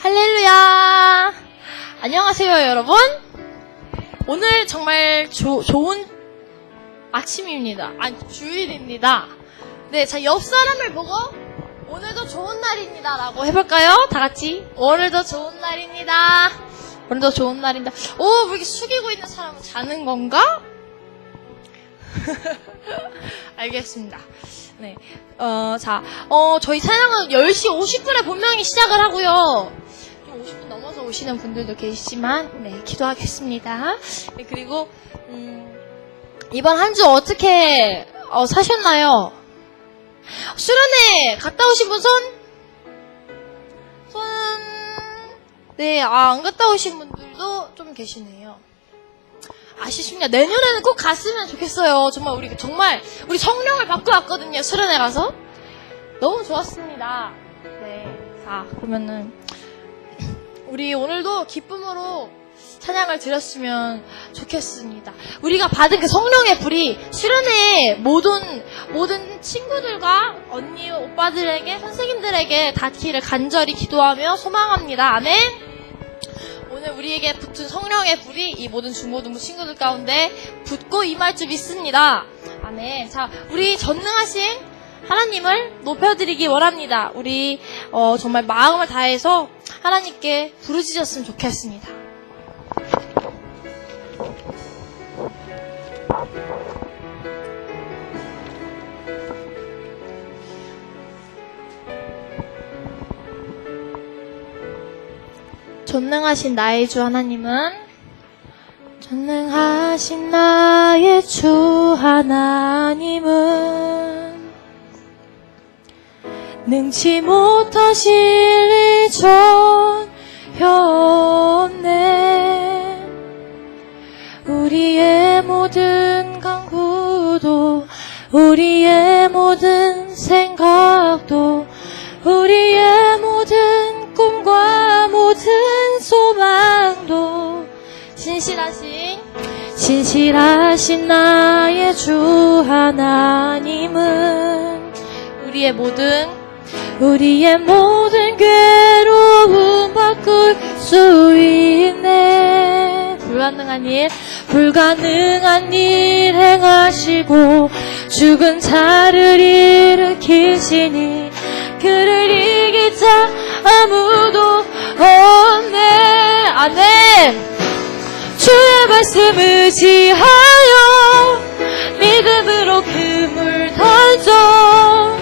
할렐루야. 안녕하세요, 여러분. 오늘 정말 좋은 아침입니다. 아니, 주일입니다. 네, 자, 옆 사람을 보고 오늘도 좋은 날입니다 라고 해볼까요? 다 같이. 오늘도 좋은 날입니다. 오늘도 좋은 날입니다. 오, 왜 이렇게 숙이고 있는 사람은 자는 건가? 알겠습니다. 네. 저희 찬양은 10시 50분에 본명이 시작을 하고요. 좀 50분 넘어서 오시는 분들도 계시지만, 네, 기도하겠습니다. 네, 그리고, 이번 한 주 어떻게, 사셨나요? 수련회 갔다 오신 분 손? 네, 안 갔다 오신 분들도 좀 계시네요. 아쉽습니다. 내년에는 꼭 갔으면 좋겠어요. 정말 우리 성령을 받고 왔거든요. 수련회 가서 너무 좋았습니다. 네, 자, 그러면은 우리 오늘도 기쁨으로 찬양을 드렸으면 좋겠습니다. 우리가 받은 그 성령의 불이 수련회 모든 친구들과 언니, 오빠들에게, 선생님들에게 닿기를 간절히 기도하며 소망합니다. 아멘. 오늘 우리에게 붙은 성령의 불이 이 모든 중고등부 친구들 가운데 붙고 임할 줄 믿습니다. 아멘. 자, 우리 전능하신 하나님을 높여드리기 원합니다. 우리 정말 마음을 다해서 하나님께 부르짖었으면 좋겠습니다. 전능하신 나의 주 하나님은 전능하신 나의 주 하나님은 능치 못하실 일 전혀 없네. 우리의 모든 간구도 우리의 모든 생각도 우리의 모든 꿈과 모든 소망도 진실하신 나의 주 하나님은 우리의 모든 괴로움 바꿀 수 있네. 불가능한 일 행하시고 죽은 자를 일으키시니 그를 이길 자 아무도 없네. 아멘. 주의 말씀 의지하여 믿음으로 그물 던져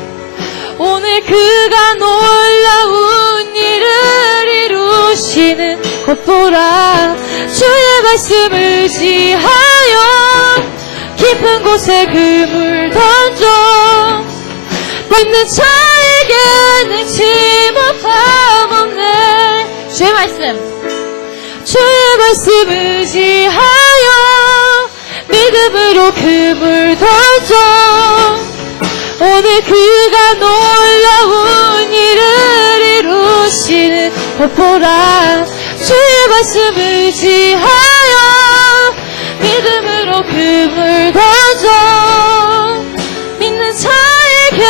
오늘 그가 놀라운 일을 이루시는 것 보라. 주의 말씀 의지하여 깊은 곳에 그물 던져 믿는 자에게 능치 못함 없네. 주의 말씀 의지하여 믿음으로 그물 던져 오늘 그가 놀라운 일을 이루시는 것 보라. 주의 말씀 의지하여 믿음으로 그물 던져 믿는 자에게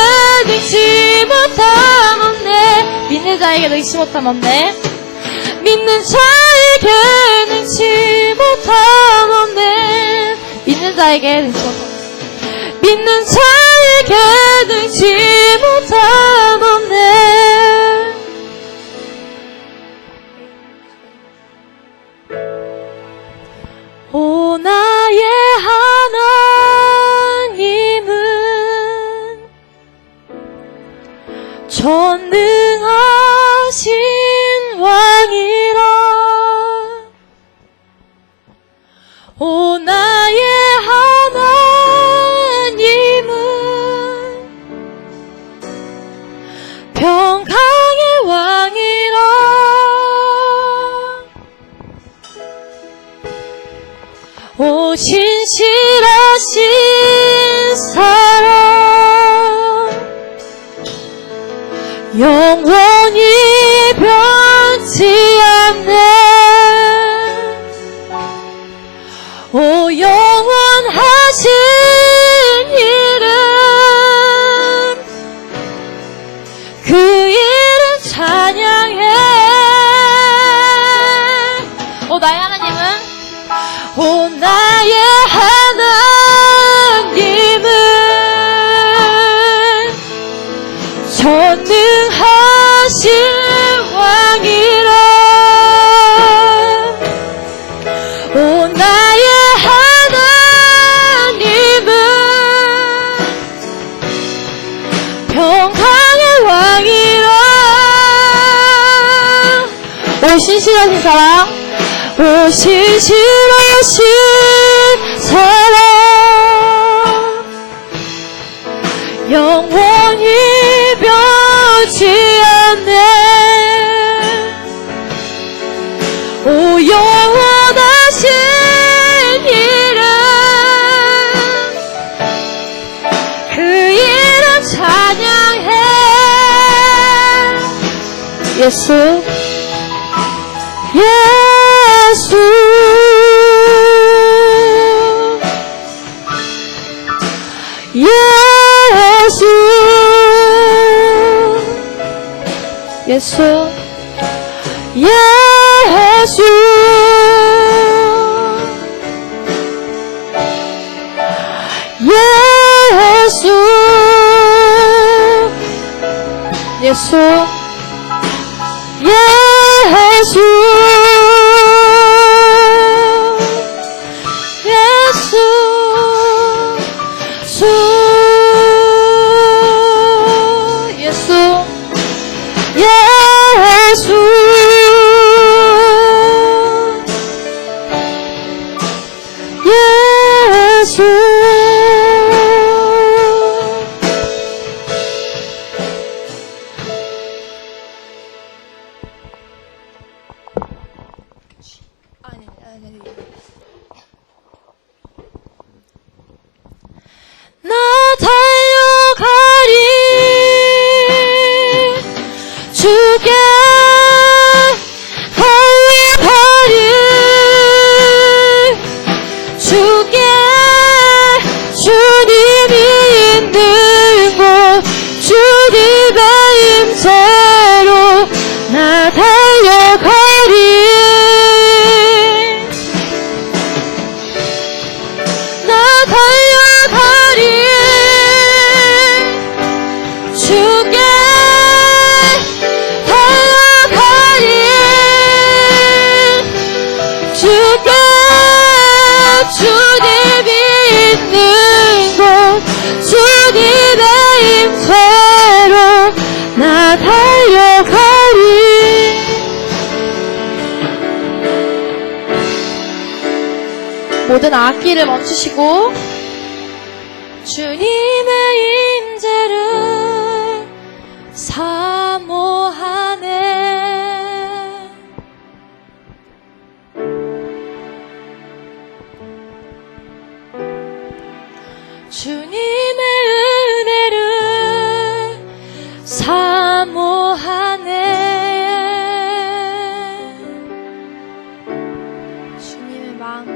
능치 못함 없네. 믿는 자에게 능치 못함 없네. 믿는 자에게 능치 못함 없네. 믿는 자에게 능치 못함 없네. 믿는 자에게 능치 못함 없네. 오 나의 하나님은 전능하신 왕이라. 오 나의 하나님은 평강의 왕이라. 오 진실하신 사랑 영원히 나의 하나님은 오 나의 하나님은 전능하신 왕이라. 오 나의 하나님은 평강의 왕이라. 오 신실하신 사랑, 오 신실하신 사랑, 영원히 변치 않네. 오 영원하신 이름, 그 이름 찬양해. 예수, 예수, 예수, 예수, 예수, 예수, 예수, 예수, 예수, 예수, 예수, 예수. 나 달려가리 주께 달려가리 주께 주님이 있는 곳 주님의 임재로 나 달려가리 나 달려가리 주께 달려가리 주께 주님이 있는 곳 주님의 임재로 나 달려가리. 모든 악기를 멈추시고 주님의 임재를 사모하네. 주님의 은혜를 사모하네. 주님의 마음을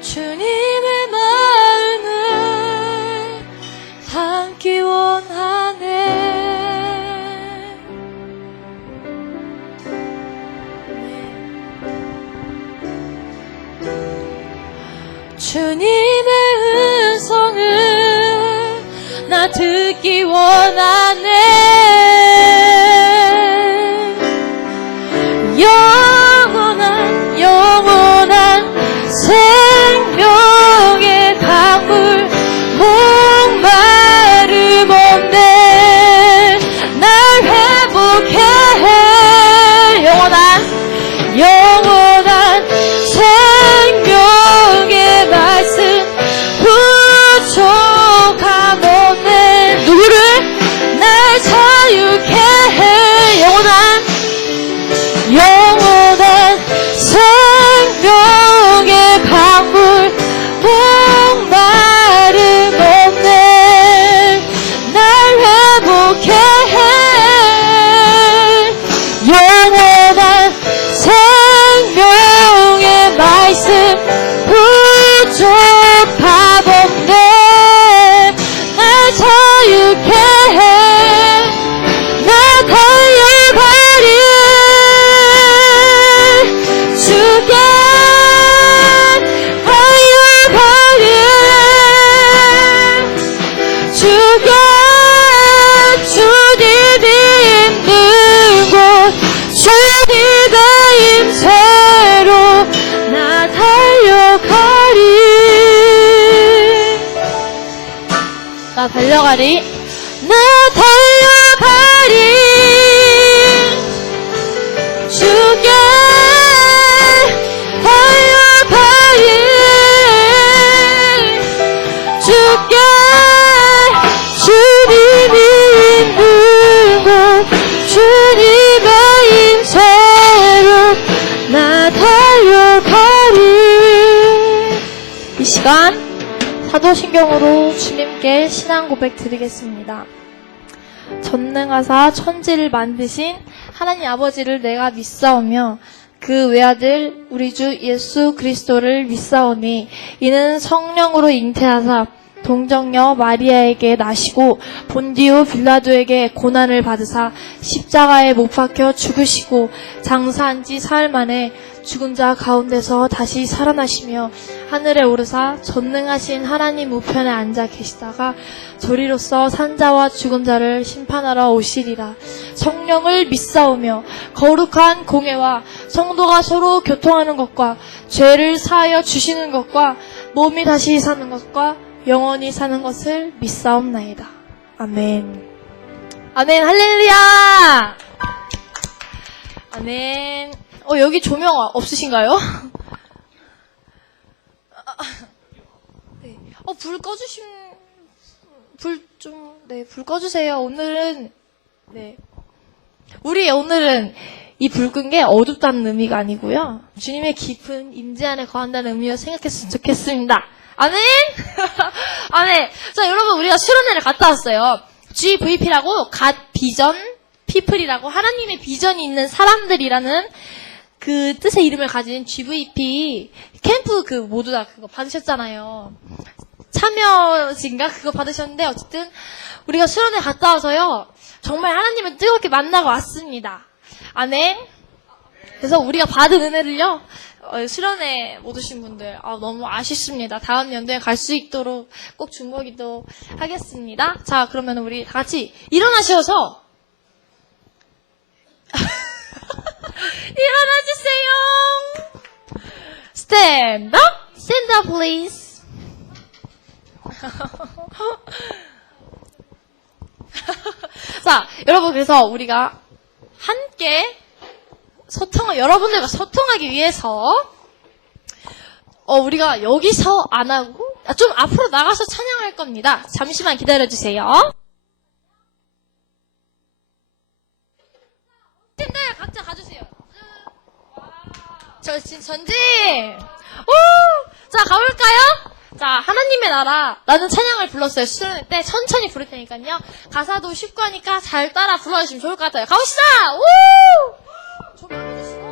주님의 마음을 담기 원하네. 주님의 음성을 나 듣기 원하네. 영원한 영원한 생명의 강물 목마름 없네. 날 회복해 영원한 영원한 생명의 말씀 부족함 없네. 누구를? 나 달려가리. 나 달려가리. 주께 달려가리. 주께 주님이 있는 곳 주님의 임재로 나 달려가리. 이 시간 사도신경으로 주님께 신앙 고백 드리겠습니다. 전능하사 천지를 만드신 하나님 아버지를 내가 믿사오며 그 외아들 우리 주 예수 그리스도를 믿사오니 이는 성령으로 잉태하사 동정녀 마리아에게 나시고 본디오 빌라도에게 고난을 받으사 십자가에 못 박혀 죽으시고 장사한 지 사흘 만에 죽은 자 가운데서 다시 살아나시며 하늘에 오르사 전능하신 하나님 우편에 앉아 계시다가 저리로서 산자와 죽은 자를 심판하러 오시리라. 성령을 믿사오며 거룩한 공회와 성도가 서로 교통하는 것과 죄를 사하여 주시는 것과 몸이 다시 사는 것과 영원히 사는 것을 믿사옵나이다. 아멘. 아멘. 할렐루야. 아멘. 여기 조명 없으신가요? 네. 불 꺼주신, 불 꺼주세요. 오늘은, 네. 오늘은 이 불 끈 게 어둡다는 의미가 아니고요. 주님의 깊은 임재 안에 거한다는 의미로 생각했으면 좋겠습니다. 아멘? 아멘. 자, 여러분, 우리가 수련회를 갔다 왔어요. GVP라고, 갓 비전 피플이라고 하나님의 비전이 있는 사람들이라는 그 뜻의 이름을 가진 GVP 캠프 모두 다 그거 받으셨잖아요. 참여진가? 그거 받으셨는데, 어쨌든, 우리가 수련회 갔다 와서요, 정말 하나님을 뜨겁게 만나고 왔습니다. 아멘? 그래서 우리가 받은 은혜를요, 수련회 못 오신 분들 너무 아쉽습니다. 다음 연도에 갈 수 있도록 꼭 중보기도 하겠습니다. 자, 그러면 우리 다 같이 일어나셔서 일어나주세요. Stand up, stand up, please. 자, 여러분, 그래서 우리가 함께 여러분들과 소통하기 위해서, 우리가 여기서 안 하고, 좀 앞으로 나가서 찬양할 겁니다. 잠시만 기다려주세요. 팀들 각자 가주세요. 전진! 자, 가볼까요? 자, 하나님의 나라, 라는 찬양을 불렀어요. 수련회 때 천천히 부를 테니까요. 가사도 쉽고 하니까 잘 따라 불러주시면 좋을 것 같아요. 가봅시다! 우! 조명해주시고.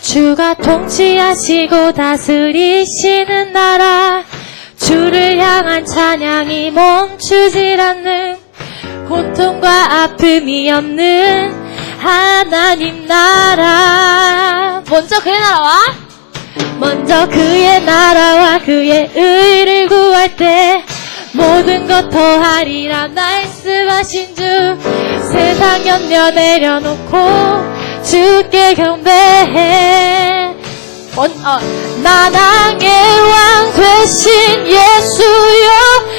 주가 통치하시고 다스리시는 나라 주를 향한 찬양이 멈추질 않는 고통과 아픔이 없는 하나님 나라 먼저 그의 나라와 먼저 그의 나라와 그의 의를 구할 때 모든 것 더하리라 말씀하신 주 세상 염려 내려놓고 주께 경배해 나당의 왕 되신 예수여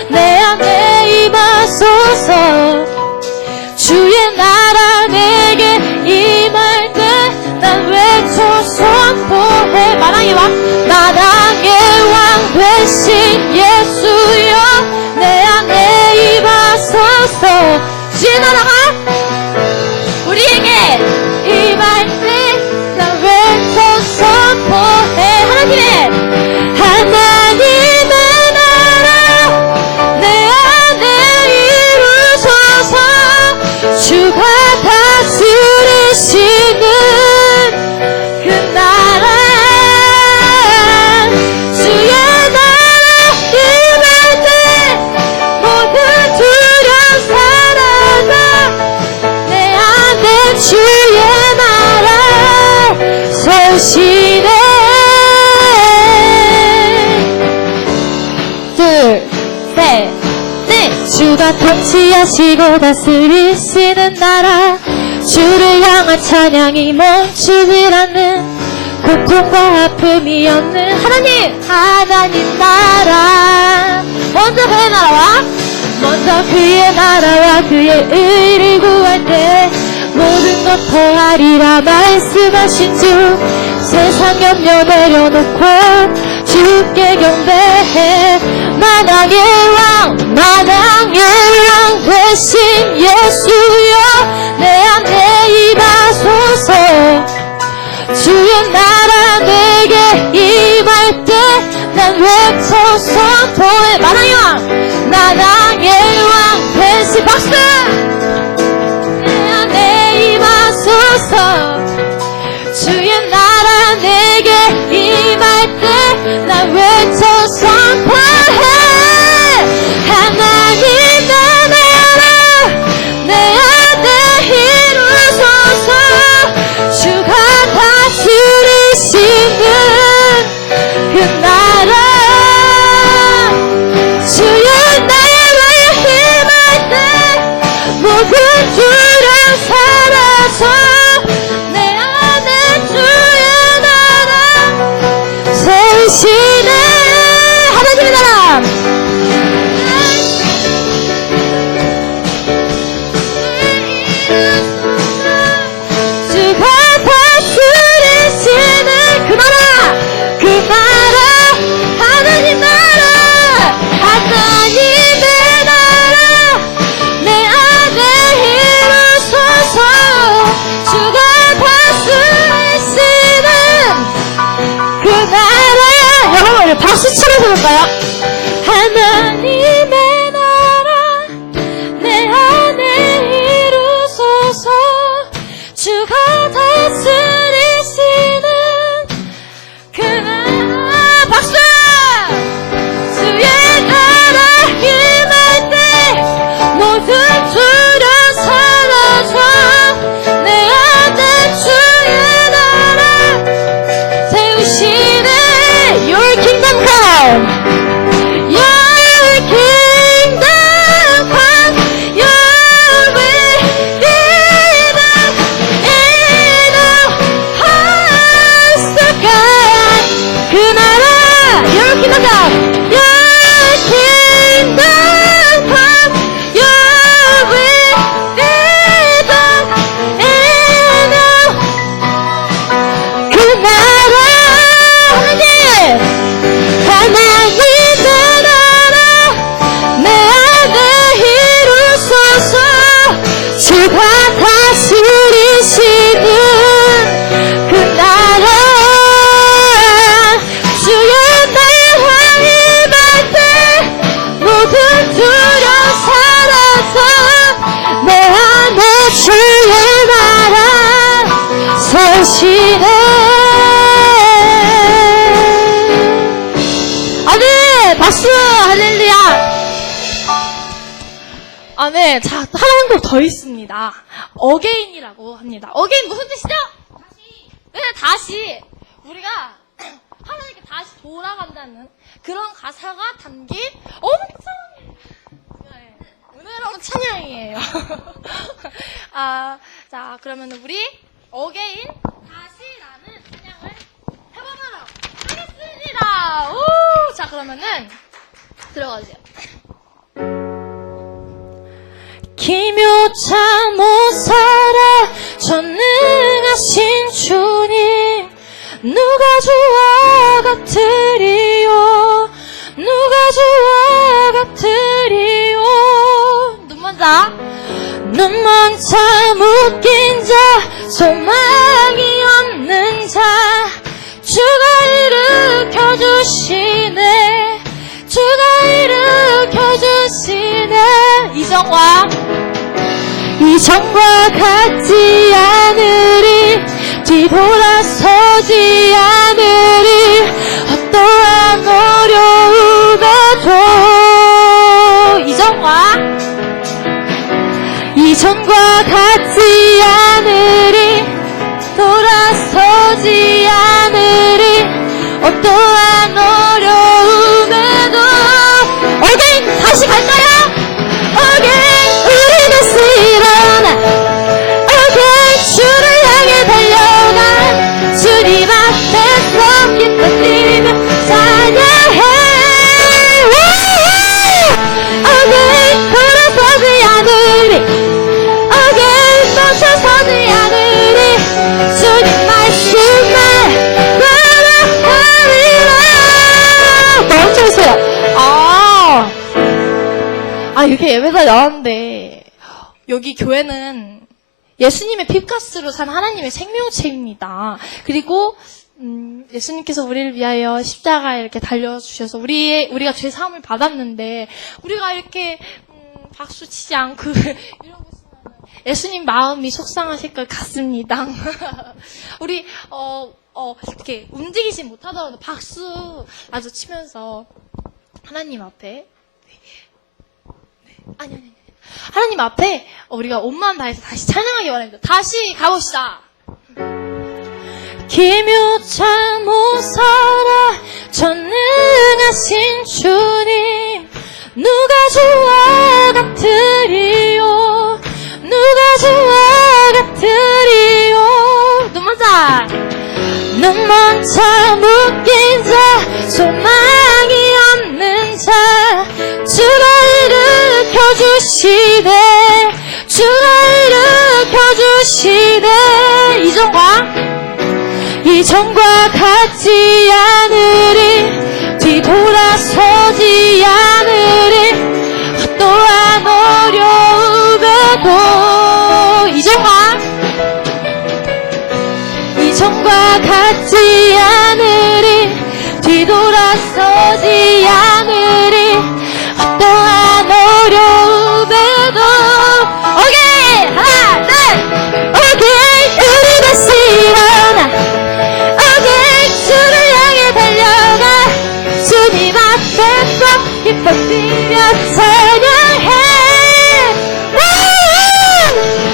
내 안에 임하소서 주의 나라 내게 임할 때 난 외쳐 선포해 나당의 왕 되신 예수여 내 안에 임하소서 주의 나라가 우리에게 임할 때 난 외쳐 선포해 하나님의 나라 내 안에 이루소서 주가 다스리시는 그 나라 주의 나라 임할 때 모든 두려움 사라져 주가 통치하시고 다스리시는 나라 주를 향한 찬양이 멈추질 않는 고통과 아픔이 없는 하나님 나라 먼저 그의 나라와 그의 의를 구할 때 모든 것 더하리라 말씀하신 주 세상 염려 내려놓고 주께 경배해 만왕의 왕 되신 예수여 내 안에 임하소서 주의 나라 내게 임할 때 난 외쳐 선포해 만왕의 왕 대신 박수 내 안에 임하소서 주의 나라 내게 임할 때 난 외쳐 선포해 하나님 나라 내 안에 이루소서 주가 다스리시는 그 나라 주의 나라에 힘할 때 모든 두려움 사라져 내 안에 주의 나라 세우시네 하나님의 나라 주가 다스리시는 그 나라 하나님 나라 하나님의 나라 내 안에 이루소서 주가 다스리시는 그 나라 여러분 우리 박수 치면서 볼까요? 하나님의 나라 내 안에 이루소서 주가 다스리시는 그 나라 박수 주의 나라 임할 때 모든 두려움 사라져 내 안에 주의 나라 세우시네 Your kingdom come Your kingdom come Your will be done in our hearts of God 그 나라 Your kingdom come Your kingdom come Your will be done in our 그 나라 하나님의 나라 내 안에 이루소서 주가 다스리시는 그 나라 주의 나라 임할 때 모든 두려움 사라져 내 안에 주의 나라 서시네 아멘 박수 할렐루야 네. 자, 하나만 더 있습니다. 어게인이라고 합니다. 어게인 무슨 뜻이죠? 다시. 네, 다시. 우리가 하나님께 다시 돌아간다는 그런 가사가 담긴 엄청 은혜로운 찬양이에요. 자, 그러면 우리 어게인 다시라는 찬양을 해보도록 하겠습니다. 오! 자, 그러면은 들어가세요. 기묘차 못살아 전능하신 주님 누가 주와 같으리요 누가 주와 같으리요 눈먼 자 묶인 자 소망이 없는 자 주가 일으켜 주시네 주가 일으켜 주시네 이전과 같지 않으리 뒤돌아서지 않으리 어떠한 어려움에도 이전과 같지 않으리 돌아서지 않으리 어떠한 어려움에도 어게인 다시 갈까요? 이렇게 예배가 나왔는데, 여기 교회는 예수님의 핍가스로 산 하나님의 생명체입니다. 그리고, 예수님께서 우리를 위하여 십자가에 이렇게 달려주셔서 우리가 죄 사함을 받았는데, 우리가 이렇게, 박수 치지 않고, 이러고 있으면 예수님 마음이 속상하실 것 같습니다. 우리, 이렇게 움직이지 못하더라도 박수라도 치면서 하나님 앞에, 아니. 하나님 앞에 우리가 온 마음 다해서 다시 찬양하기 원합니다. 다시 가봅시다. 기묘차 못 살아 전능하신 주님 누가 주와 같으리요 누가 주와 같으리요 눈먼 자 묶인 자 소망이 없는 자 주가 일으켜 주시되 주가 일으켜 주시되 이전과 같지 않으리 뒤돌아서지 않으리 어떠한 어려움에도 이전과 같지 않으리 뒤돌아서지 않으리 어떠한 어려움에도 오케이 하나 둘 오케이 우리 다시 일어나 오케이 주를 향해 달려가 주님 앞에서 기뻐 뛰며 찬양해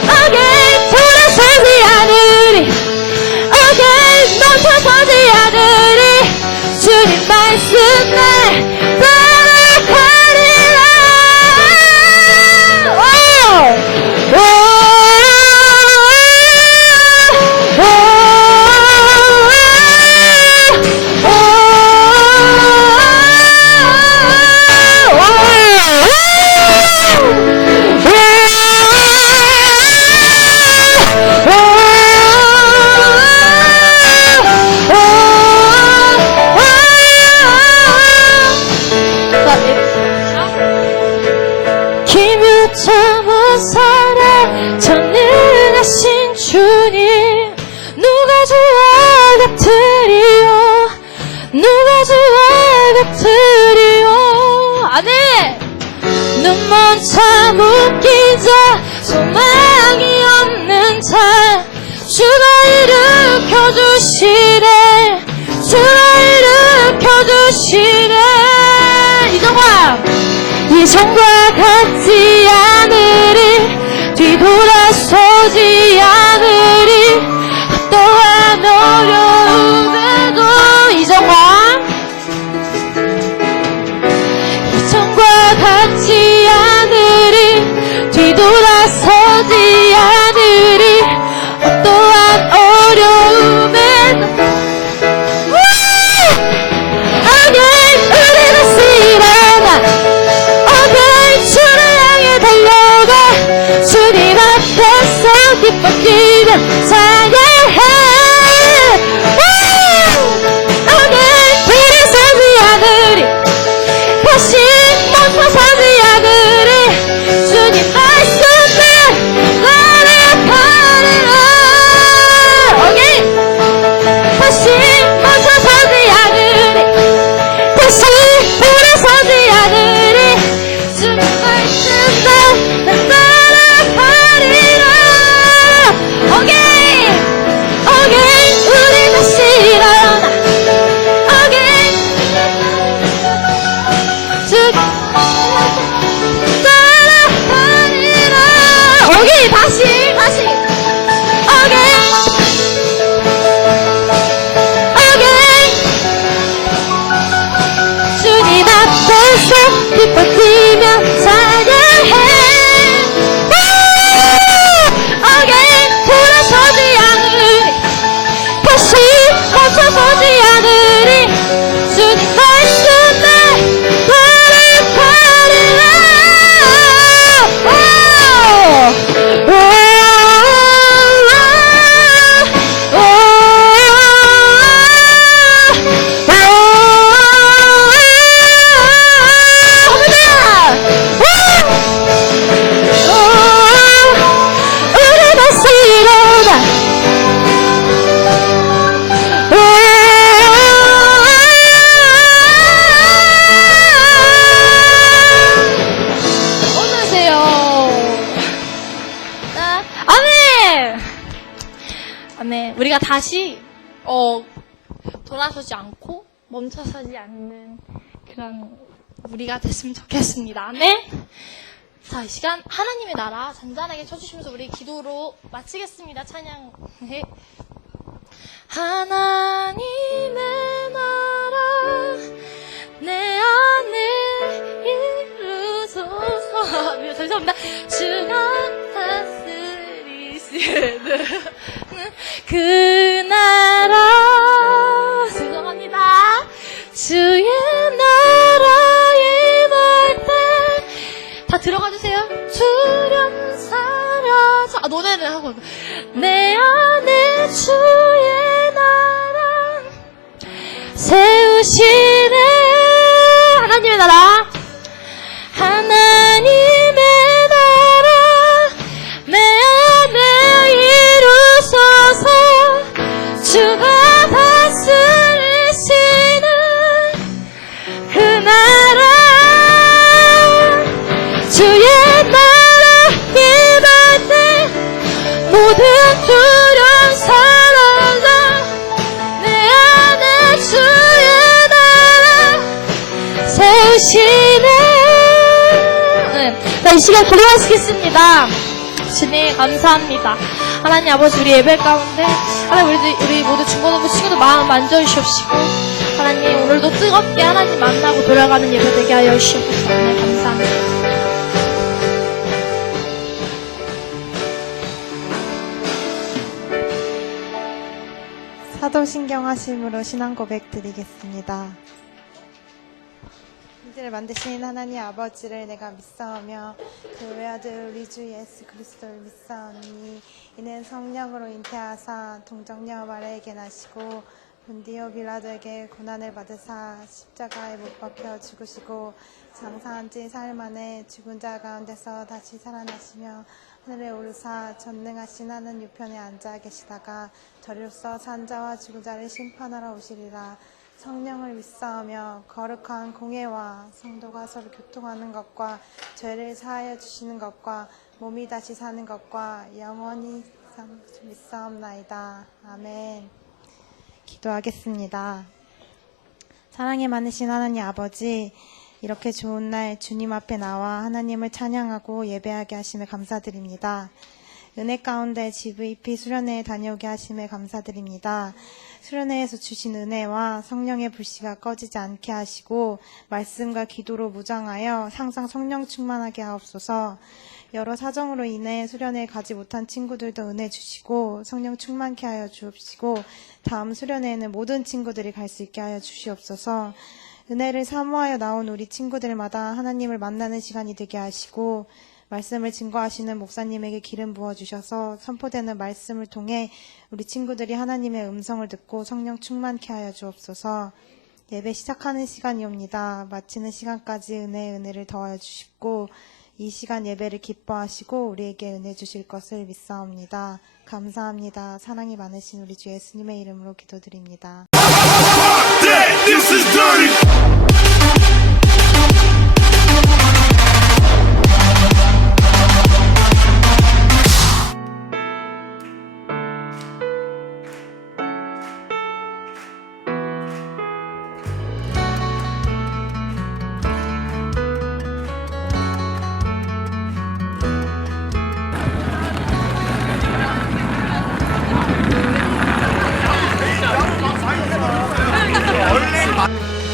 오케이 돌아서지 않으리 오케이 멈춰서지 않으리 주님 말씀에 따라가리라 기묘참은 사랑 전능하신 주님 누가 주와 같으리요 누가 주와 같으리요 아멘 눈먼 자 묶인 자 소망이 없는 자 주가 일으켜 주시네 주가 일으켜 주시네 이전과 같지 않으리 뒤돌아서지 않으리 어떠한 어려움에도 이전과 같지 않으리 뒤돌아서지 않으리 어떠한 어려움에도 오케이 우리 다시 일어나 주를 향해 달려가 주님 앞에서 기뻐 뛰며 찬양해 오케이 뒤를 서지 않으리 다시 멈춰서지 않으리 주님 말씀에 나아가리라 오케이 다시 멈춰서지 않으리 다시 돌아서지 않으리 주님 말씀에 난 따라가리라 오케이 우리 다시 일어나 오케이 주님 따라가리라 오케이 다시 오케이 주님 앞에서 기뻐 뛰며 찬양해 오케이 돌아서지 않으리 다시 멈춰서지 않으리 주님 말씀에 따라가리라 우리가 다시 돌아서지 않고 멈춰서지 않는 그런 우리가 됐으면 좋겠습니다. 네. 자, 이 시간 하나님의 나라 잔잔하게 쳐주시면서 우리 기도로 마치겠습니다. 찬양. 네. 하나님의 나라 내 안에 이루소서. 죄송합니다. 주가 다스리시는 그 나라. 죄송합니다. 주의 나라에 임할 때 다 들어가 주세요. 주름 사라져. 노래를 하고 내 안에 주의 나라 세우시네. 하나님의 나라 하나님의 나라 내 안에 이루소서. 주가 다스리시는 그 나라 주의 나라 임할 때 모든 두려움 사라져. 내 안에 주의 나라 세우시네. 네. 자, 이 시간 고생하시겠습니다. 주님 감사합니다. 하나님 아버지 우리 예배 가운데 하나님 우리 모두 중고등부 친구들 마음 만져주시옵시고 하나님 오늘도 뜨겁게 하나님 만나고 돌아가는 예배 되게 하여 주시옵소서. 하나님 감사합니다. 사도신경하심으로 신앙 고백 드리겠습니다. 이들을 만드신 하나님 아버지를 내가 믿사오며 그 외아들 우리 주 예수 그리스도를 믿사오니 이는 성령으로 잉태하사 동정녀 마리아에게 나시고 본디오 빌라도에게 고난을 받으사 십자가에 못 박혀 죽으시고 장사한 지 사흘 만에 죽은 자 가운데서 다시 살아나시며 하늘에 오르사 전능하신 하늘 유편에 앉아 계시다가 저리로서 산 자와 죽은 자를 심판하러 오시리라. 성령을 믿사오며 거룩한 공예와 성도가 서로 교통하는 것과 죄를 사하여 주시는 것과 몸이 다시 사는 것과 영원히 믿사옵나이다. 아멘. 기도하겠습니다. 사랑이 많으신 하나님 아버지, 이렇게 좋은 날 주님 앞에 나와 하나님을 찬양하고 예배하게 하심에 감사드립니다. 은혜 가운데 GVP 수련회에 다녀오게 하심에 감사드립니다. 수련회에서 주신 은혜와 성령의 불씨가 꺼지지 않게 하시고 말씀과 기도로 무장하여 항상 성령 충만하게 하옵소서. 여러 사정으로 인해 수련회에 가지 못한 친구들도 은혜 주시고 성령 충만케 하여 주옵시고 다음 수련회에는 모든 친구들이 갈 수 있게 하여 주시옵소서. 은혜를 사모하여 나온 우리 친구들마다 하나님을 만나는 시간이 되게 하시고 말씀을 증거하시는 목사님에게 기름 부어주셔서 선포되는 말씀을 통해 우리 친구들이 하나님의 음성을 듣고 성령 충만케 하여 주옵소서. 예배 시작하는 시간이옵니다. 마치는 시간까지 은혜를 더하여 주시고 이 시간 예배를 기뻐하시고 우리에게 은혜 주실 것을 믿사옵니다. 감사합니다. 사랑이 많으신 우리 주 예수님의 이름으로 기도드립니다. This is dirty.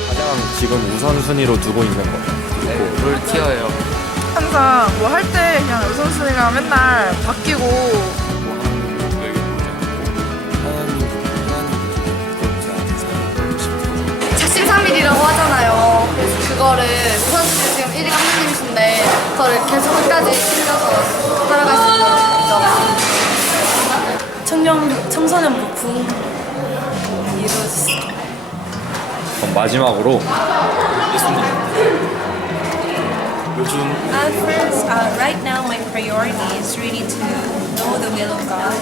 가장 지금 우선순위로 두고 있는 거. 물 튀어요. 항상 뭐 할 때 그냥 우선순위가 맨날 바뀌고 작심삼일이라고 하잖아요. 그래서 그거를 우선순위 지금 1위가 하나님이신데 그거를 계속 끝까지 챙겨서 살아갈 수 있도록 있죠. 청소년 부품 이루어졌습니다. 그럼 마지막으로 First, right now my priority is really to know the will of God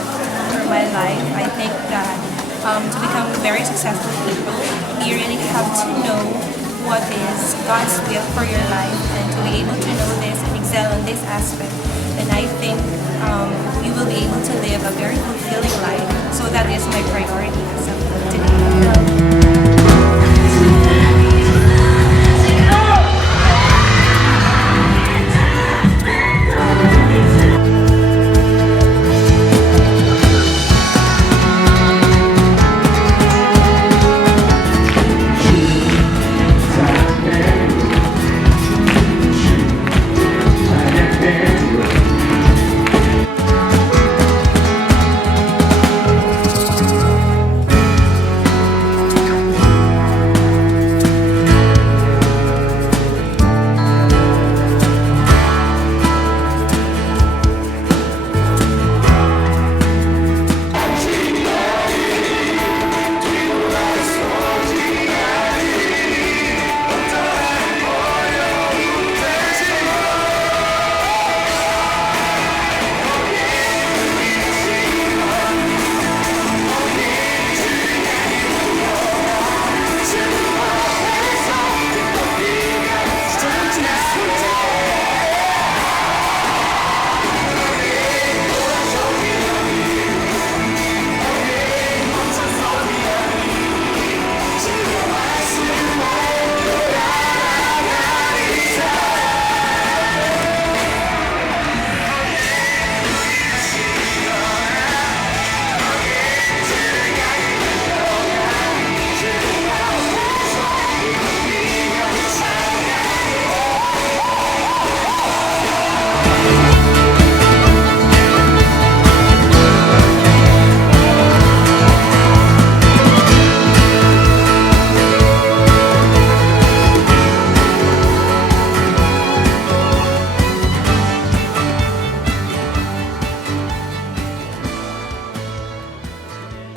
for my life. I think that to become very successful people, you really have to know what is God's will for your life and to be able to know this and excel in this aspect. And I think you will be able to live a very fulfilling life. So So that is my priority as of today.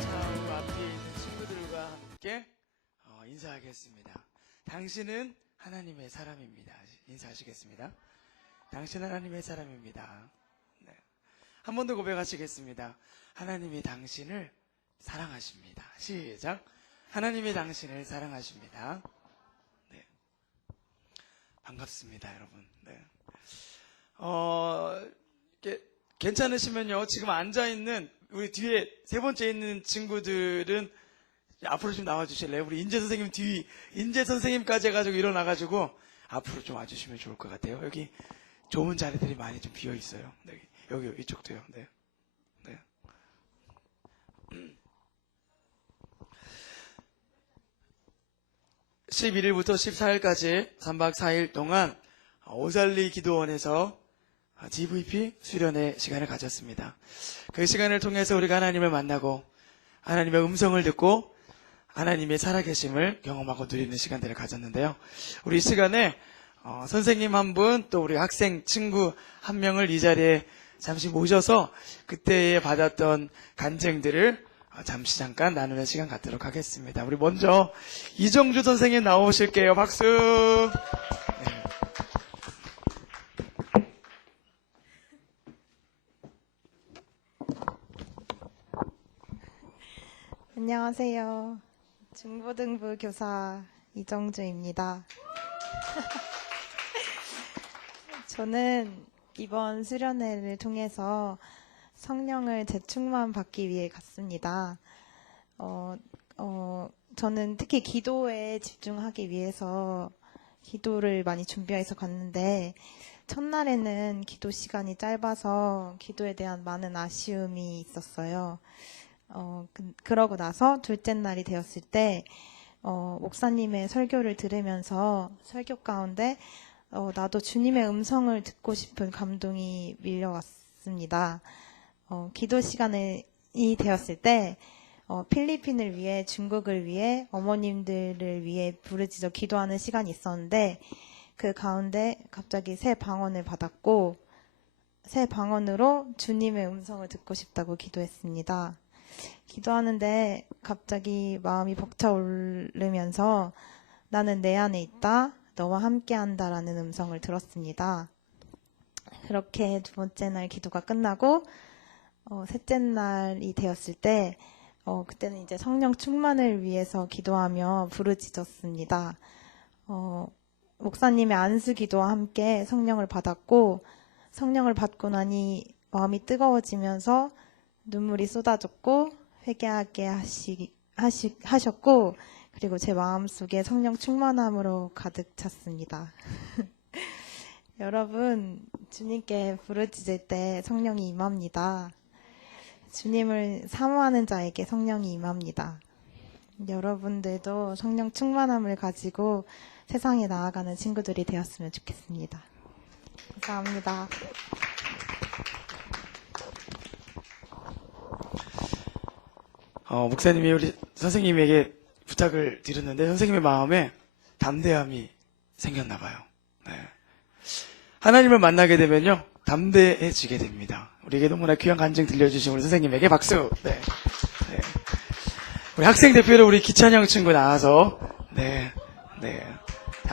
자, 앞에 있는 친구들과 함께 인사하겠습니다. 당신은 하나님의 사람입니다. 인사하시겠습니다. 당신은 하나님의 사람입니다. 네. 한 번 더 고백하시겠습니다. 하나님이 당신을 사랑하십니다. 시작. 하나님이 당신을 사랑하십니다. 네. 반갑습니다, 여러분. 네. 이렇게 괜찮으시면요, 지금 앉아있는 우리 뒤에 세 번째 있는 친구들은 앞으로 좀 나와주실래요? 우리 인재 선생님 인재 선생님까지 해가지고 일어나가지고 앞으로 좀 와주시면 좋을 것 같아요. 여기 좋은 자리들이 많이 좀 비어 있어요. 네, 여기 이쪽도요. 네. 네. 11일부터 14일까지 3박 4일 동안 오살리 기도원에서 GVP 수련회 시간을 가졌습니다. 그 시간을 통해서 우리가 하나님을 만나고 하나님의 음성을 듣고 하나님의 살아계심을 경험하고 누리는 시간들을 가졌는데요. 우리 이 시간에 선생님 한 분, 또 우리 학생 친구 한 명을 이 자리에 잠시 모셔서 그때에 받았던 간증들을 잠깐 나누는 시간 갖도록 하겠습니다. 우리 먼저 이정주 선생님 나오실게요. 박수. 네. 안녕하세요. 중고등부 교사 이정주입니다. 저는 이번 수련회를 통해서 성령을 재충만 받기 위해 갔습니다. 저는 특히 기도에 집중하기 위해서 기도를 많이 준비해서 갔는데, 첫날에는 기도 시간이 짧아서 기도에 대한 많은 아쉬움이 있었어요. 그러고 나서 둘째 날이 되었을 때 목사님의 설교를 들으면서 설교 가운데 나도 주님의 음성을 듣고 싶은 감동이 밀려왔습니다. 기도 시간이 되었을 때 필리핀을 위해, 중국을 위해, 어머님들을 위해 부르짖어 기도하는 시간이 있었는데, 그 가운데 갑자기 새 방언을 받았고, 새 방언으로 주님의 음성을 듣고 싶다고 기도했습니다. 기도하는데 갑자기 마음이 벅차오르면서 나는 내 안에 있다, 너와 함께한다 라는 음성을 들었습니다. 그렇게 두 번째 날 기도가 끝나고 셋째 날이 되었을 때 그때는 이제 성령 충만을 위해서 기도하며 부르짖었습니다. 목사님의 안수 기도와 함께 성령을 받았고, 성령을 받고 나니 마음이 뜨거워지면서 눈물이 쏟아졌고 회개하게 하셨고, 그리고 제 마음속에 성령 충만함으로 가득 찼습니다. 여러분, 주님께 부르짖을 때 성령이 임합니다. 주님을 사모하는 자에게 성령이 임합니다. 여러분들도 성령 충만함을 가지고 세상에 나아가는 친구들이 되었으면 좋겠습니다. 감사합니다. 목사님이 우리 선생님에게 부탁을 드렸는데 선생님의 마음에 담대함이 생겼나 봐요. 네. 하나님을 만나게 되면요, 담대해지게 됩니다. 우리에게 너무나 귀한 간증 들려주신 우리 선생님에게 박수. 네. 네. 우리 학생 대표로 우리 기찬영 친구 나와서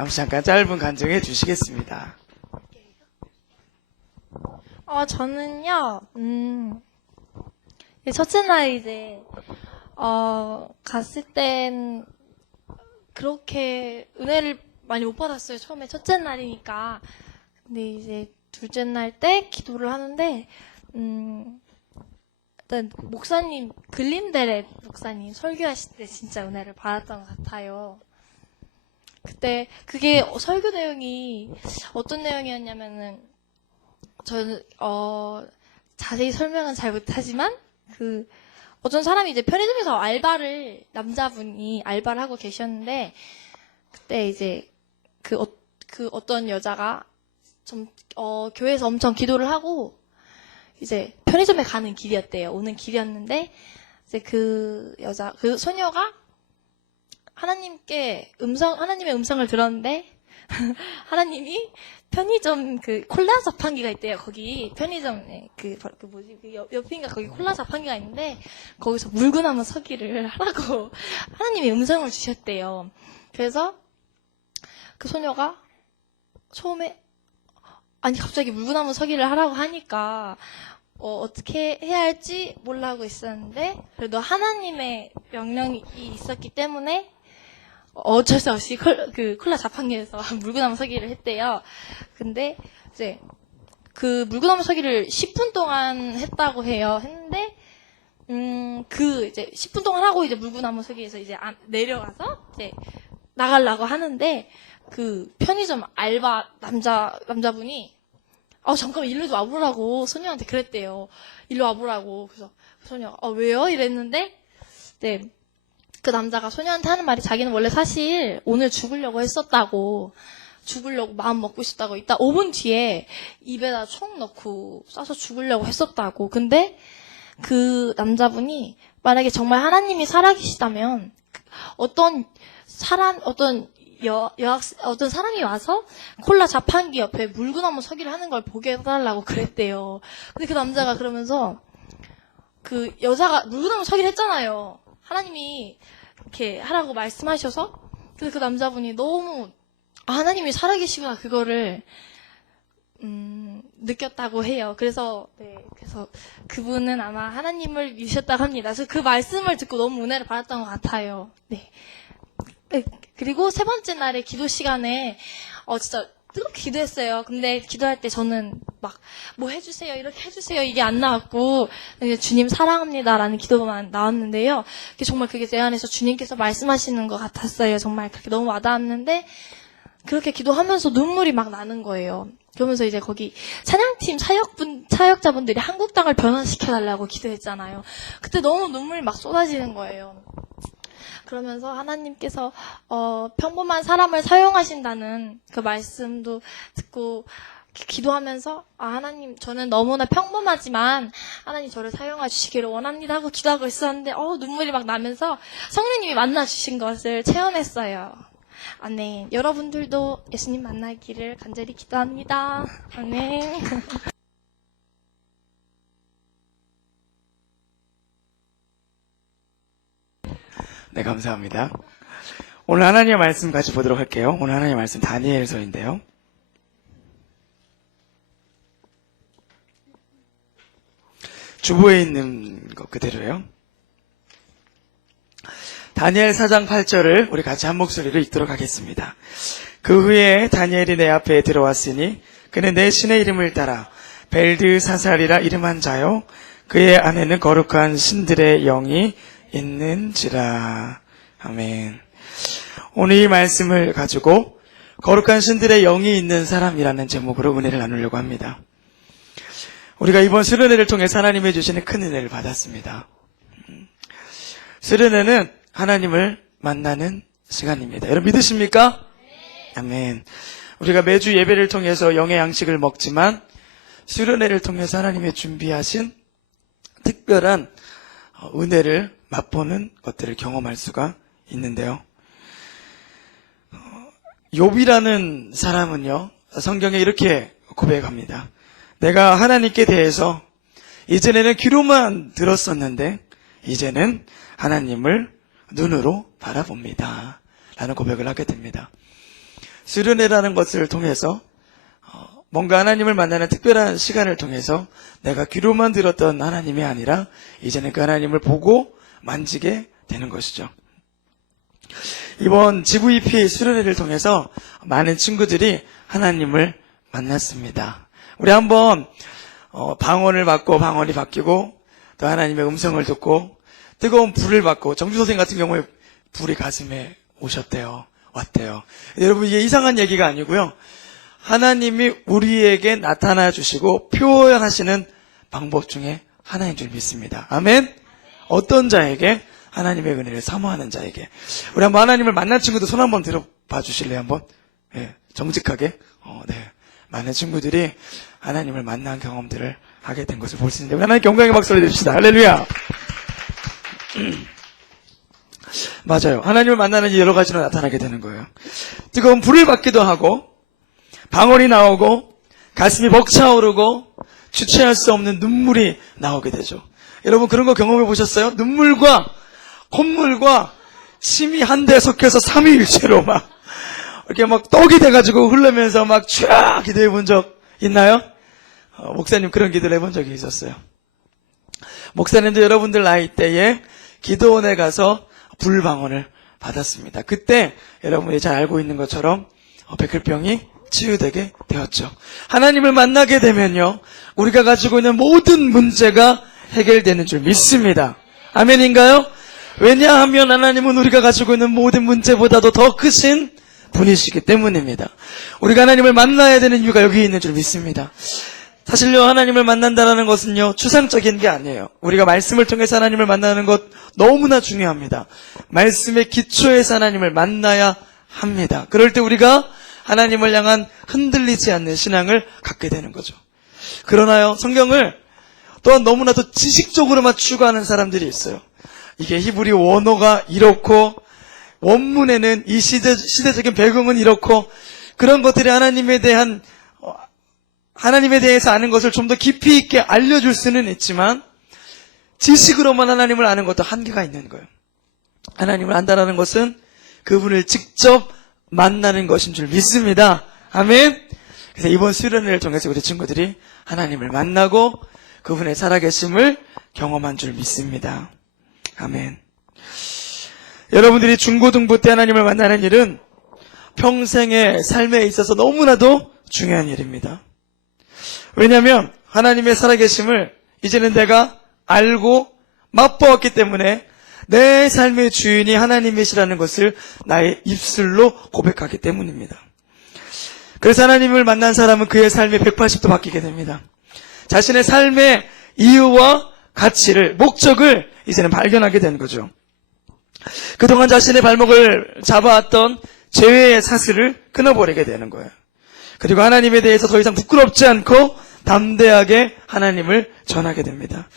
잠깐 짧은 간증해 주시겠습니다. 저는요, 첫째 날 이제, 갔을 땐 그렇게 은혜를 많이 못 받았어요. 처음에 첫째 날이니까. 근데 이제 둘째 날 때 기도를 하는데, 일단 목사님, 글린데렛 목사님 설교하실 때 진짜 은혜를 받았던 것 같아요. 그때 그게 설교 내용이 어떤 내용이었냐면은, 저는 자세히 설명은 잘 못하지만 어떤 사람이 이제 편의점에서 남자분이 알바를 하고 계셨는데, 그때 이제 어떤 여자가 교회에서 엄청 기도를 하고 이제 편의점에 가는 길이었대요. 오는 길이었는데, 이제 그 소녀가 하나님의 음성을 들었는데, 하나님이 편의점 콜라 자판기가 있대요. 거기 편의점에 옆인가 거기 콜라 자판기가 있는데, 거기서 물구나무 서기를 하라고 하나님이 음성을 주셨대요. 그래서 그 소녀가 처음에 갑자기 물구나무 서기를 하라고 하니까 어떻게 해야 할지 몰라하고 있었는데, 그래도 하나님의 명령이 있었기 때문에 어쩔 수 없이 콜라 자판기에서 물구나무 서기를 했대요. 근데 이제 그 물구나무 서기를 10분 동안 했다고 해요. 했는데 이제 10분 동안 하고 이제 물구나무 서기에서 이제 내려가서 이제 나가려고 하는데, 그 편의점 알바 남자분이 잠깐만 일로 와보라고 소녀한테 그랬대요. 일로 와보라고. 그래서 그 소녀가 왜요? 이랬는데, 네. 그 남자가 소녀한테 하는 말이, 자기는 원래 사실 오늘 죽으려고 했었다고, 죽으려고 마음 먹고 있었다고, 이따 5분 뒤에 입에다 총 넣고 쏴서 죽으려고 했었다고. 근데 그 남자분이 만약에 정말 하나님이 살아계시다면 어떤 사람이 와서 콜라 자판기 옆에 물구나무 서기를 하는 걸 보게 해달라고 그랬대요. 근데 그 남자가 그러면서 그 여자가 물구나무 서기를 했잖아요. 하나님이 이렇게 하라고 말씀하셔서. 그래서 그 남자분이 너무 하나님이 살아계시구나, 그거를 느꼈다고 해요. 그래서 그분은 아마 하나님을 믿으셨다고 합니다. 그래서 그 말씀을 듣고 너무 은혜를 받았던 것 같아요. 네. 그리고 세 번째 날에 기도 시간에 진짜 뜨겁게 기도했어요. 근데 기도할 때 저는 막 뭐 해주세요, 이렇게 해주세요, 이게 안 나왔고, 주님 사랑합니다라는 기도만 나왔는데요. 정말 그게 제 안에서 주님께서 말씀하시는 것 같았어요. 정말 그렇게 너무 와닿았는데, 그렇게 기도하면서 눈물이 막 나는 거예요. 그러면서 이제 거기 찬양팀 사역자분들이 한국 땅을 변화시켜달라고 기도했잖아요. 그때 너무 눈물이 막 쏟아지는 거예요. 그러면서 하나님께서 평범한 사람을 사용하신다는 그 말씀도 듣고 기도하면서 하나님, 저는 너무나 평범하지만 하나님 저를 사용해 주시기를 원합니다 하고 기도하고 있었는데 눈물이 막 나면서 성령님이 만나주신 것을 체험했어요. 아멘. 여러분들도 예수님 만나기를 간절히 기도합니다. 아멘. 네, 감사합니다. 오늘 하나님의 말씀 같이 보도록 할게요. 오늘 하나님의 말씀 다니엘서인데요. 주보에 있는 것 그대로예요. 다니엘 4장 8절을 우리 같이 한 목소리로 읽도록 하겠습니다. 그 후에 다니엘이 내 앞에 들어왔으니 그는 내 신의 이름을 따라 벨드사살이라 이름한 자요, 그의 안에는 거룩한 신들의 영이 있는지라. 아멘. 오늘 이 말씀을 가지고 거룩한 신들의 영이 있는 사람이라는 제목으로 은혜를 나누려고 합니다. 우리가 이번 수련회를 통해 하나님이 주시는 큰 은혜를 받았습니다. 수련회는 하나님을 만나는 시간입니다. 여러분 믿으십니까? 아멘. 우리가 매주 예배를 통해서 영의 양식을 먹지만 수련회를 통해서 하나님의 준비하신 특별한 은혜를 맛보는 것들을 경험할 수가 있는데요. 욥이라는 사람은요, 성경에 이렇게 고백합니다. 내가 하나님께 대해서 이전에는 귀로만 들었었는데 이제는 하나님을 눈으로 바라봅니다. 라는 고백을 하게 됩니다. 수련회라는 것을 통해서 뭔가 하나님을 만나는 특별한 시간을 통해서 내가 귀로만 들었던 하나님이 아니라 이제는 그 하나님을 보고 만지게 되는 것이죠. 이번 GVP 수련회를 통해서 많은 친구들이 하나님을 만났습니다. 우리 한번 방언을 받고 방언이 바뀌고 또 하나님의 음성을 듣고 뜨거운 불을 받고 정주 선생 같은 경우에 불이 가슴에 오셨대요. 왔대요. 여러분 이게 이상한 얘기가 아니고요. 하나님이 우리에게 나타나 주시고 표현하시는 방법 중에 하나인 줄 믿습니다. 아멘. 어떤 자에게? 하나님의 은혜를 사모하는 자에게. 우리 한번 하나님을 만난 친구들 손 한번 들어봐 주실래요? 한번? 네, 정직하게. 네. 많은 친구들이 하나님을 만난 경험들을 하게 된 것을 볼 수 있는데 하나님께 영광의 박수를 드립시다. 할렐루야. 맞아요. 하나님을 만나는 여러 가지로 나타나게 되는 거예요. 뜨거운 불을 받기도 하고 방언이 나오고 가슴이 벅차오르고 주체할 수 없는 눈물이 나오게 되죠. 여러분 그런 거 경험해 보셨어요? 눈물과 콧물과 침이 한데 섞여서 삼위일체로 막 이렇게 막 떡이 돼가지고 흐르면서 막 쫙 기도해 본 적 있나요? 목사님 그런 기도를 해본 적이 있었어요. 목사님도 여러분들 나이 때에 기도원에 가서 불방언을 받았습니다. 그때 여러분이 잘 알고 있는 것처럼 백혈병이 치유되게 되었죠. 하나님을 만나게 되면요, 우리가 가지고 있는 모든 문제가 해결되는 줄 믿습니다. 아멘인가요? 왜냐하면 하나님은 우리가 가지고 있는 모든 문제보다도 더 크신 분이시기 때문입니다. 우리가 하나님을 만나야 되는 이유가 여기 있는 줄 믿습니다. 사실요, 하나님을 만난다는 것은요, 추상적인 게 아니에요. 우리가 말씀을 통해서 하나님을 만나는 것 너무나 중요합니다. 말씀의 기초에서 하나님을 만나야 합니다. 그럴 때 우리가 하나님을 향한 흔들리지 않는 신앙을 갖게 되는 거죠. 그러나요, 성경을 또한 너무나도 지식적으로만 추구하는 사람들이 있어요. 이게 히브리 원어가 이렇고 원문에는 이 시대적인 배경은 이렇고 그런 것들이 하나님에 대해서 아는 것을 좀 더 깊이 있게 알려줄 수는 있지만 지식으로만 하나님을 아는 것도 한계가 있는 거예요. 하나님을 안다라는 것은 그분을 직접 만나는 것인 줄 믿습니다. 아멘. 그래서 이번 수련회를 통해서 우리 친구들이 하나님을 만나고 그분의 살아계심을 경험한 줄 믿습니다. 아멘. 여러분들이 중고등부 때 하나님을 만나는 일은 평생의 삶에 있어서 너무나도 중요한 일입니다. 왜냐하면 하나님의 살아계심을 이제는 내가 알고 맛보았기 때문에 내 삶의 주인이 하나님이시라는 것을 나의 입술로 고백하기 때문입니다. 그래서 하나님을 만난 사람은 그의 삶이 180도 바뀌게 됩니다. 자신의 삶의 이유와 가치를, 목적을 이제는 발견하게 되는 거죠. 그동안 자신의 발목을 잡아왔던 죄의 사슬을 끊어버리게 되는 거예요. 그리고 하나님에 대해서 더 이상 부끄럽지 않고 담대하게 하나님을 전하게 됩니다.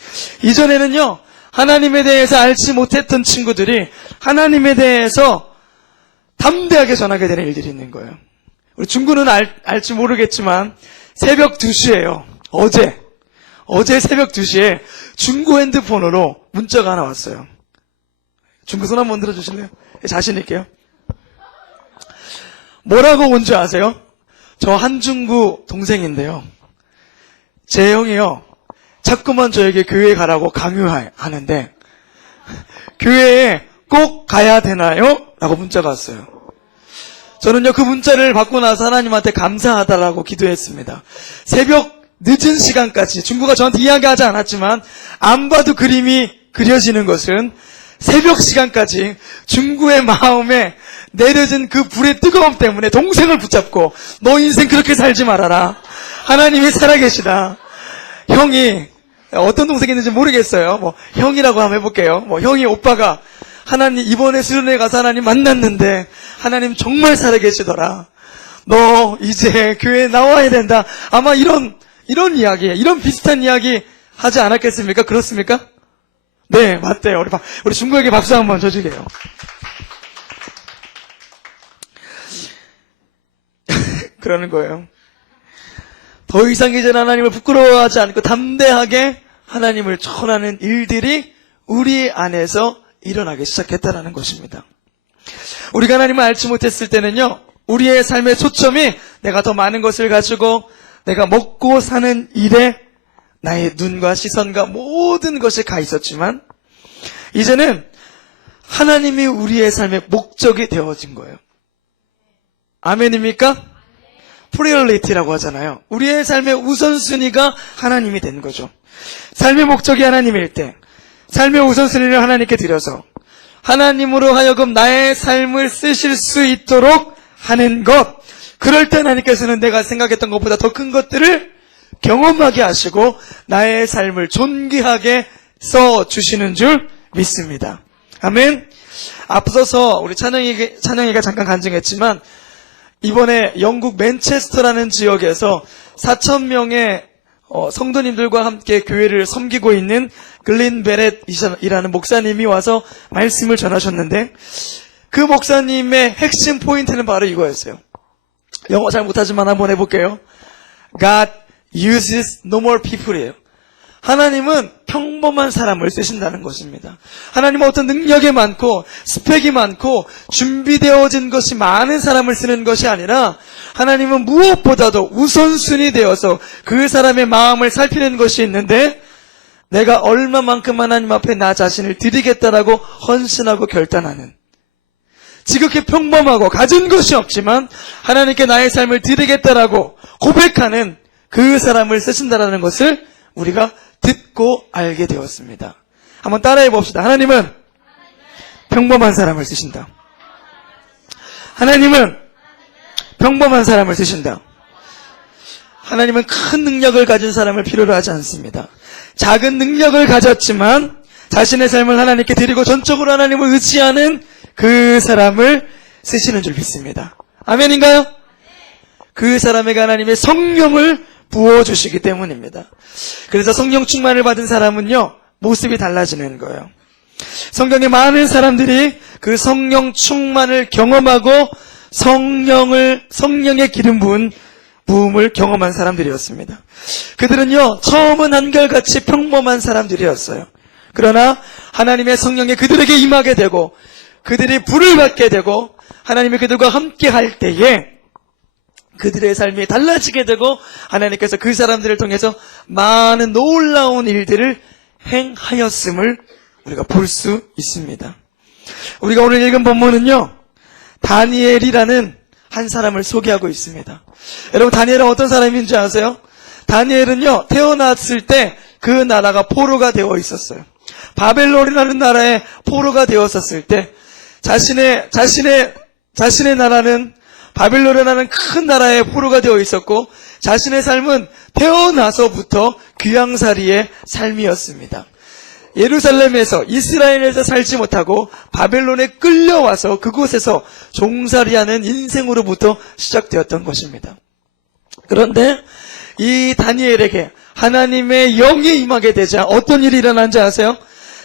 이전에는요, 하나님에 대해서 알지 못했던 친구들이 하나님에 대해서 담대하게 전하게 되는 일들이 있는 거예요. 우리 중구는 알지 모르겠지만 새벽 2시에요. 어제 새벽 2시에 중고 핸드폰으로 문자가 하나 왔어요. 중고 손 한번 들어주실래요? 자신 있게요. 뭐라고 온 줄 아세요? 저 한중구 동생인데요. 제 형이요, 자꾸만 저에게 교회 가라고 강요하는데 교회에 꼭 가야 되나요? 라고 문자가 왔어요. 저는요, 그 문자를 받고 나서 하나님한테 감사하다라고 기도했습니다. 새벽 늦은 시간까지 중구가 저한테 이야기하지 않았지만 안 봐도 그림이 그려지는 것은 새벽 시간까지 중구의 마음에 내려진 그 불의 뜨거움 때문에 동생을 붙잡고 너 인생 그렇게 살지 말아라. 하나님이 살아계시다. 형이 어떤 동생이 있는지 모르겠어요. 뭐 형이라고 한번 해볼게요. 뭐 형이 오빠가 하나님 이번에 수련회 가서 하나님 만났는데 하나님 정말 살아계시더라. 너 이제 교회에 나와야 된다. 아마 이런 이야기, 이런 비슷한 이야기 하지 않았겠습니까? 그렇습니까? 네, 맞대요. 우리 중구에게 박수 한번 쳐주게요. 그러는 거예요. 더 이상 이제 하나님을 부끄러워하지 않고 담대하게 하나님을 전하는 일들이 우리 안에서 일어나기 시작했다는 것입니다. 우리가 하나님을 알지 못했을 때는요, 우리의 삶의 초점이 내가 더 많은 것을 가지고 내가 먹고 사는 일에 나의 눈과 시선과 모든 것이 가 있었지만 이제는 하나님이 우리의 삶의 목적이 되어진 거예요. 아멘입니까? 프리얼리티라고 하잖아요. 우리의 삶의 우선순위가 하나님이 된 거죠. 삶의 목적이 하나님일 때 삶의 우선순위를 하나님께 드려서 하나님으로 하여금 나의 삶을 쓰실 수 있도록 하는 것, 그럴 때 하나님께서는 내가 생각했던 것보다 더 큰 것들을 경험하게 하시고 나의 삶을 존귀하게 써주시는 줄 믿습니다. 아멘. 앞서서 우리 찬영이가 잠깐 간증했지만 이번에 영국 맨체스터라는 지역에서 4,000명의 성도님들과 함께 교회를 섬기고 있는 글린 베렛이라는 목사님이 와서 말씀을 전하셨는데 그 목사님의 핵심 포인트는 바로 이거였어요. 영어 잘 못하지만 한번 해볼게요. God uses normal people이에요. 하나님은 평범한 사람을 쓰신다는 것입니다. 하나님은 어떤 능력이 많고 스펙이 많고 준비되어진 것이 많은 사람을 쓰는 것이 아니라 하나님은 무엇보다도 우선순위 되어서 그 사람의 마음을 살피는 것이 있는데 내가 얼마만큼 하나님 앞에 나 자신을 드리겠다라고 헌신하고 결단하는, 지극히 평범하고 가진 것이 없지만 하나님께 나의 삶을 드리겠다라고 고백하는 그 사람을 쓰신다라는 것을 우리가 듣고 알게 되었습니다. 한번 따라해 봅시다. 하나님은 평범한 사람을 쓰신다. 하나님은 평범한 사람을 쓰신다. 하나님은 큰 능력을 가진 사람을 필요로 하지 않습니다. 작은 능력을 가졌지만 자신의 삶을 하나님께 드리고 전적으로 하나님을 의지하는 그 사람을 쓰시는 줄 믿습니다. 아멘인가요? 그 사람에게 하나님의 성령을 부어주시기 때문입니다. 그래서 성령 충만을 받은 사람은요, 모습이 달라지는 거예요. 성경에 많은 사람들이 그 성령 충만을 경험하고 성령의 기름 부음을 경험한 사람들이었습니다. 그들은요, 처음은 한결같이 평범한 사람들이었어요. 그러나 하나님의 성령이 그들에게 임하게 되고 그들이 불을 받게 되고 하나님이 그들과 함께 할 때에 그들의 삶이 달라지게 되고 하나님께서 그 사람들을 통해서 많은 놀라운 일들을 행하였음을 우리가 볼 수 있습니다. 우리가 오늘 읽은 본문은요, 다니엘이라는 한 사람을 소개하고 있습니다. 여러분, 다니엘은 어떤 사람인지 아세요? 다니엘은요, 태어났을 때 그 나라가 포로가 되어 있었어요. 바벨론이라는 나라에 포로가 되었었을 때 자신의 나라는 바벨론이라는 큰 나라에 포로가 되어 있었고 자신의 삶은 태어나서부터 귀양살이의 삶이었습니다. 예루살렘에서 이스라엘에서 살지 못하고 바벨론에 끌려와서 그곳에서 종살이하는 인생으로부터 시작되었던 것입니다. 그런데 이 다니엘에게 하나님의 영이 임하게 되자 어떤 일이 일어난지 아세요?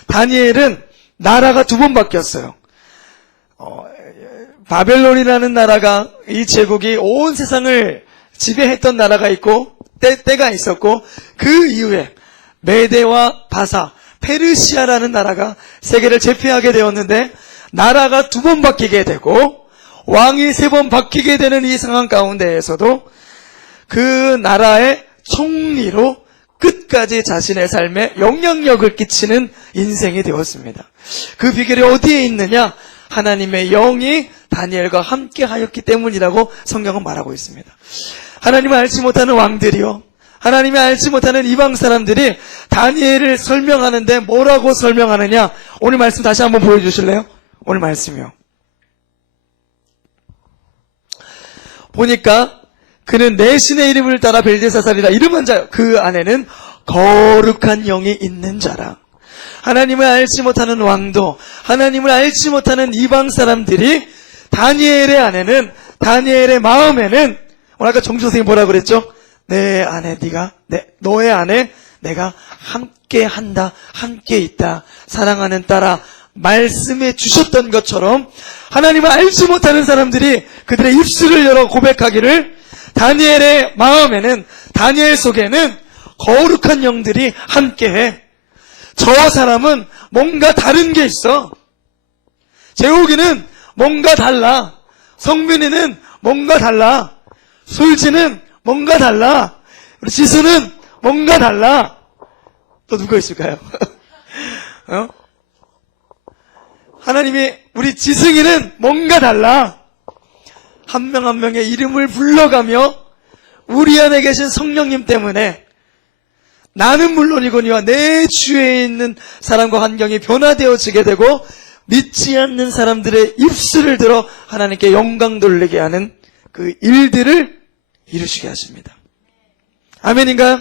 다니엘은 나라가 두 번 바뀌었어요. 바벨론이라는 나라가, 이 제국이 온 세상을 지배했던 나라가 있고 때가 있었고 그 이후에 메대와 바사, 페르시아라는 나라가 세계를 제패하게 되었는데 나라가 두 번 바뀌게 되고 왕이 세 번 바뀌게 되는 이 상황 가운데에서도 그 나라의 총리로 끝까지 자신의 삶에 영향력을 끼치는 인생이 되었습니다. 그 비결이 어디에 있느냐? 하나님의 영이 다니엘과 함께 하였기 때문이라고 성경은 말하고 있습니다. 하나님을 알지 못하는 왕들이요, 하나님이 알지 못하는 이방 사람들이 다니엘을 설명하는데 뭐라고 설명하느냐? 오늘 말씀 다시 한번 보여주실래요? 오늘 말씀이요. 보니까 그는 내 신의 이름을 따라 벨드사살이라 이름한 자요. 그 안에는 거룩한 영이 있는 자라. 하나님을 알지 못하는 왕도, 하나님을 알지 못하는 이방 사람들이 다니엘의 안에는, 다니엘의 마음에는, 오늘 아까 정주 선생님이 뭐라고 그랬죠? 내 안에 너의 안에 내가 함께 한다, 함께 있다, 사랑하는 딸아, 말씀해 주셨던 것처럼 하나님을 알지 못하는 사람들이 그들의 입술을 열어 고백하기를 다니엘의 마음에는, 다니엘 속에는 거룩한 영들이 함께해. 저 사람은 뭔가 다른 게 있어. 재욱이는 뭔가 달라. 성빈이는 뭔가 달라. 솔지는 뭔가 달라. 우리 지수는 뭔가 달라. 또 누가 있을까요? 하나님이 우리 지승이는 뭔가 달라. 한 명 한 명의 이름을 불러가며 우리 안에 계신 성령님 때문에 나는 물론이거니와 내 주위에 있는 사람과 환경이 변화되어지게 되고 믿지 않는 사람들의 입술을 들어 하나님께 영광 돌리게 하는 그 일들을 이루시게 하십니다. 아멘인가요?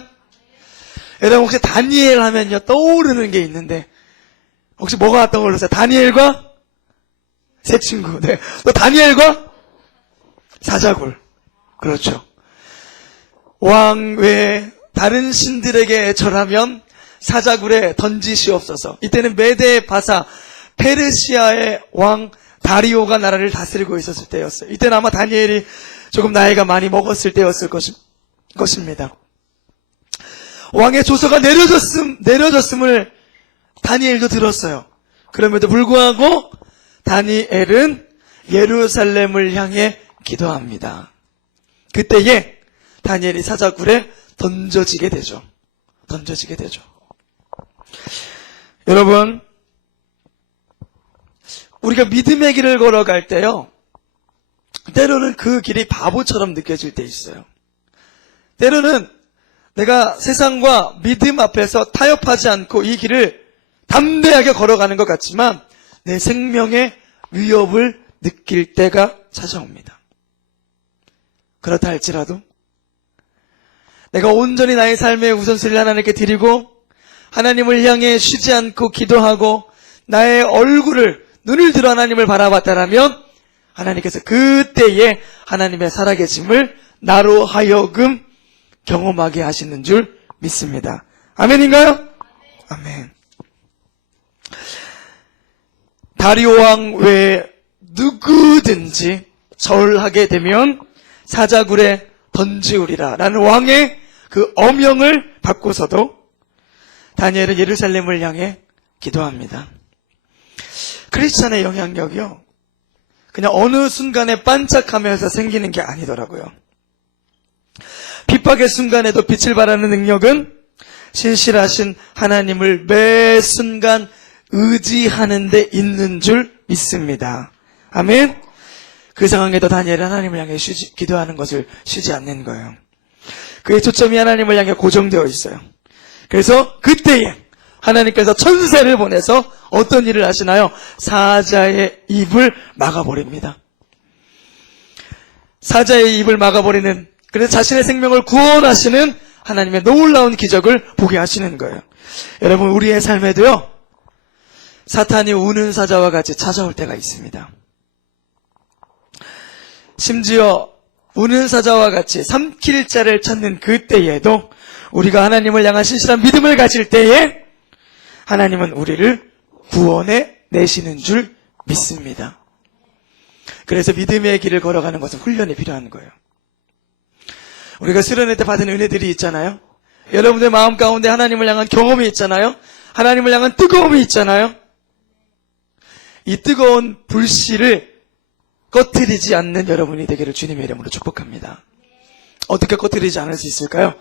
여러분 혹시 다니엘 하면요 떠오르는 게 있는데 혹시 뭐가 떠올랐어요? 다니엘과 새 친구. 네. 또 다니엘과 사자굴. 그렇죠. 왕 외에 다른 신들에게 절하면 사자굴에 던지시옵소서. 이때는 메데 바사 페르시아의 왕 다리오가 나라를 다스리고 있었을 때였어요. 이때는 아마 다니엘이 조금 나이가 많이 먹었을 때였을 것입니다. 왕의 조서가 내려졌음을 다니엘도 들었어요. 그럼에도 불구하고 다니엘은 예루살렘을 향해 기도합니다. 그때에 다니엘이 사자굴에 던져지게 되죠. 여러분, 우리가 믿음의 길을 걸어갈 때요, 때로는 그 길이 바보처럼 느껴질 때 있어요. 때로는 내가 세상과 믿음 앞에서 타협하지 않고 이 길을 담대하게 걸어가는 것 같지만 내 생명의 위협을 느낄 때가 찾아옵니다. 그렇다 할지라도 내가 온전히 나의 삶의 우선순위를 하나님께 드리고 하나님을 향해 쉬지 않고 기도하고 나의 눈을 들어 하나님을 바라봤다라면 하나님께서 그때에 하나님의 살아계심을 나로 하여금 경험하게 하시는 줄 믿습니다. 아멘인가요? 아멘. 다리오 왕 외에 누구든지 절하게 되면 사자굴에 던지우리라 라는 왕의 그 어명을 받고서도 다니엘은 예루살렘을 향해 기도합니다. 크리스찬의 영향력이요, 그냥 어느 순간에 반짝하면서 생기는 게 아니더라고요. 핍박의 순간에도 빛을 발하는 능력은 신실하신 하나님을 매 순간 의지하는 데 있는 줄 믿습니다. 아멘. 그 상황에도 다니엘은 하나님을 향해 기도하는 것을 쉬지 않는 거예요. 그의 초점이 하나님을 향해 고정되어 있어요. 그래서 그때에 하나님께서 천사를 보내서 어떤 일을 하시나요? 사자의 입을 막아버립니다. 사자의 입을 막아버리는, 그래서 자신의 생명을 구원하시는 하나님의 놀라운 기적을 보게 하시는 거예요. 여러분, 우리의 삶에도요, 사탄이 우는 사자와 같이 찾아올 때가 있습니다. 심지어 우는 사자와 같이 삼킬 자를 찾는 그때에도 우리가 하나님을 향한 신실한 믿음을 가질 때에 하나님은 우리를 구원해 내시는 줄 믿습니다. 그래서 믿음의 길을 걸어가는 것은 훈련이 필요한 거예요. 우리가 수련회 때 받은 은혜들이 있잖아요. 여러분의 마음 가운데 하나님을 향한 경험이 있잖아요. 하나님을 향한 뜨거움이 있잖아요. 이 뜨거운 불씨를 꺼트리지 않는 여러분이 되기를 주님의 이름으로 축복합니다. 어떻게 꺼트리지 않을 수 있을까요?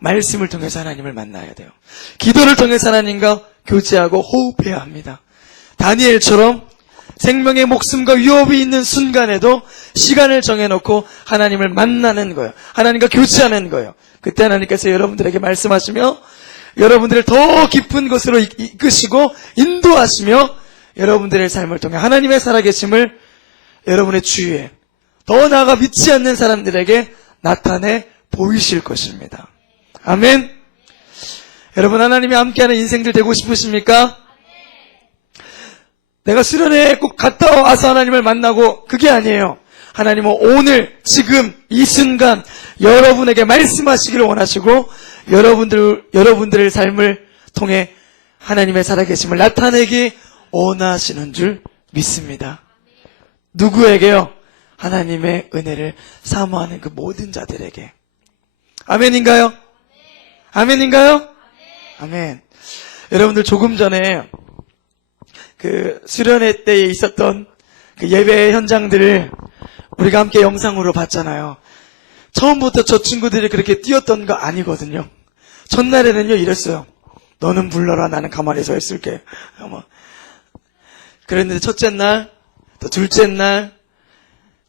말씀을 통해서 하나님을 만나야 돼요. 기도를 통해서 하나님과 교제하고 호흡해야 합니다. 다니엘처럼 생명의 목숨과 위협이 있는 순간에도 시간을 정해놓고 하나님을 만나는 거예요. 하나님과 교제하는 거예요. 그때 하나님께서 여러분들에게 말씀하시며 여러분들을 더 깊은 곳으로 이끄시고 인도하시며 여러분들의 삶을 통해 하나님의 살아계심을 여러분의 주위에 더 나아가 믿지 않는 사람들에게 나타내 보이실 것입니다. 아멘. 여러분, 하나님이 함께하는 인생들 되고 싶으십니까? 내가 수련회에 꼭 갔다 와서 하나님을 만나고 그게 아니에요. 하나님은 오늘 지금 이 순간 여러분에게 말씀하시기를 원하시고 여러분들의 삶을 통해 하나님의 살아계심을 나타내기 원하시는 줄 믿습니다. 누구에게요? 하나님의 은혜를 사모하는 그 모든 자들에게. 아멘인가요? 아멘인가요? 아멘. 여러분들 조금 전에 그 수련회 때에 있었던 그 예배 현장들을 우리가 함께 영상으로 봤잖아요. 처음부터 저 친구들이 그렇게 뛰었던 거 아니거든요. 첫날에는요 이랬어요. 너는 불러라, 나는 가만히 서 있을게. 그랬는데 첫째 날, 또 둘째 날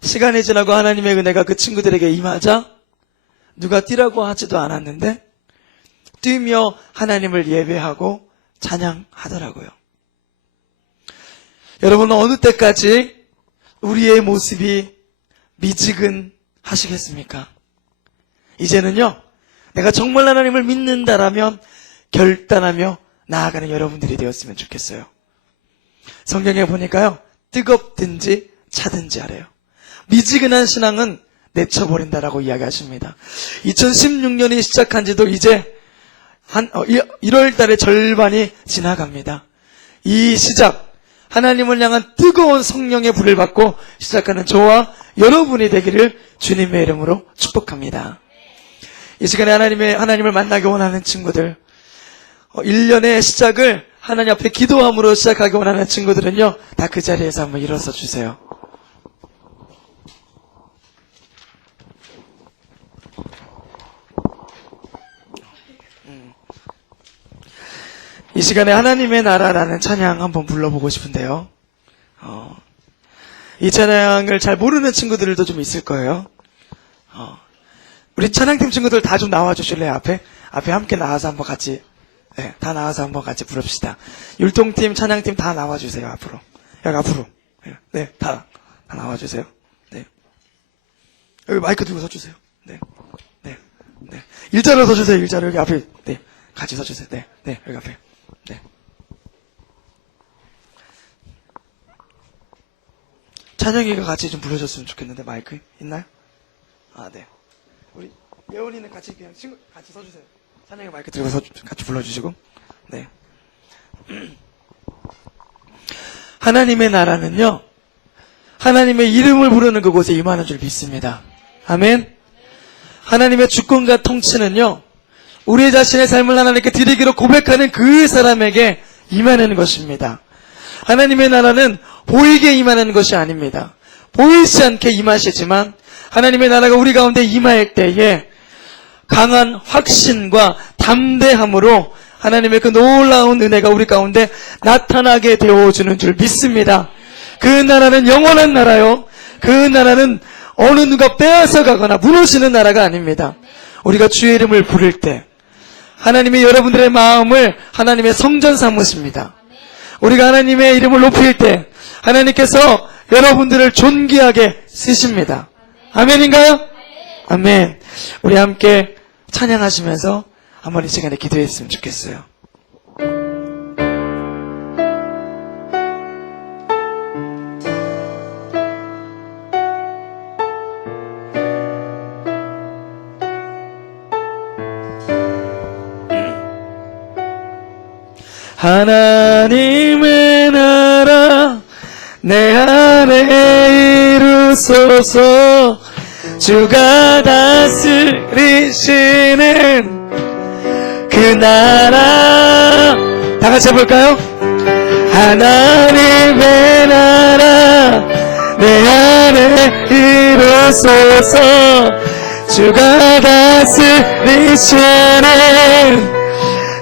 시간이 지나고 하나님의 은혜가 그 친구들에게 임하자 누가 뛰라고 하지도 않았는데 뛰며 하나님을 예배하고 찬양하더라고요. 여러분은 어느 때까지 우리의 모습이 미지근하시겠습니까? 이제는요, 내가 정말 하나님을 믿는다라면 결단하며 나아가는 여러분들이 되었으면 좋겠어요. 성경에 보니까요, 뜨겁든지 차든지 하래요. 미지근한 신앙은 내쳐버린다라고 이야기하십니다. 2016년이 시작한 지도 이제 1월 달의 절반이 지나갑니다. 이 시작, 하나님을 향한 뜨거운 성령의 불을 받고 시작하는 저와 여러분이 되기를 주님의 이름으로 축복합니다. 이 시간에 하나님을 만나기 원하는 친구들, 1년의 시작을 하나님 앞에 기도함으로 시작하기 원하는 친구들은요, 다 그 자리에서 한번 일어서 주세요. 이 시간에 하나님의 나라라는 찬양 한번 불러보고 싶은데요. 이 찬양을 잘 모르는 친구들도 좀 있을 거예요. 우리 찬양팀 친구들 다 좀 나와주실래요? 앞에 함께 나와서 한번 같이, 네, 다 나와서 한번 같이 부릅시다. 율동팀, 찬양팀 다 나와주세요. 앞으로. 여기 앞으로. 네, 다 나와주세요. 네. 여기 마이크 들고 서주세요. 네. 네. 네. 일자로 서주세요. 일자로 여기 앞에. 네. 같이 서주세요. 네. 네. 여기 앞에. 네. 찬영이가 같이 좀 불러줬으면 좋겠는데, 마이크 있나요? 아, 네. 우리 예원이는 같이 그냥 같이 서주세요. 찬영이 마이크 들고 같이 불러주시고. 네. 하나님의 나라는요, 하나님의 이름을 부르는 그곳에 임하는 줄 믿습니다. 아멘. 하나님의 주권과 통치는요, 우리 자신의 삶을 하나님께 드리기로 고백하는 그 사람에게 임하는 것입니다. 하나님의 나라는 보이게 임하는 것이 아닙니다. 보이지 않게 임하시지만 하나님의 나라가 우리 가운데 임할 때에 강한 확신과 담대함으로 하나님의 그 놀라운 은혜가 우리 가운데 나타나게 되어주는 줄 믿습니다. 그 나라는 영원한 나라요. 그 나라는 어느 누가 빼앗아가거나 무너지는 나라가 아닙니다. 우리가 주의 이름을 부를 때 하나님이 여러분들의 마음을 하나님의 성전 삼으십니다. 우리가 하나님의 이름을 높일 때 하나님께서 여러분들을 존귀하게 쓰십니다. 아멘인가요? 아멘. 우리 함께 찬양하시면서 한번 이 시간에 기도했으면 좋겠어요. 하나님의 나라 내 안에 이루소서. 주가 다스리시는 그 나라 다 같이 해볼까요? 하나님의 나라 내 안에 이루소서. 주가 다스리시는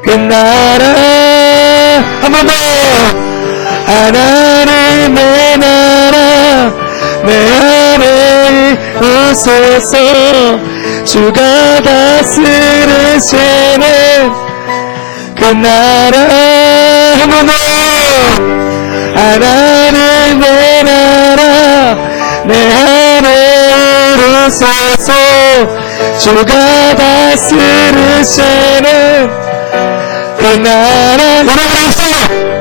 그 나라 한 번 더. 하나님의 나라 이루소서. 주가 다스리시는 그 나라 하나님, 하나님의 나라 내 안에 이루소서. 주가 다스리시는 그 나라, 여러분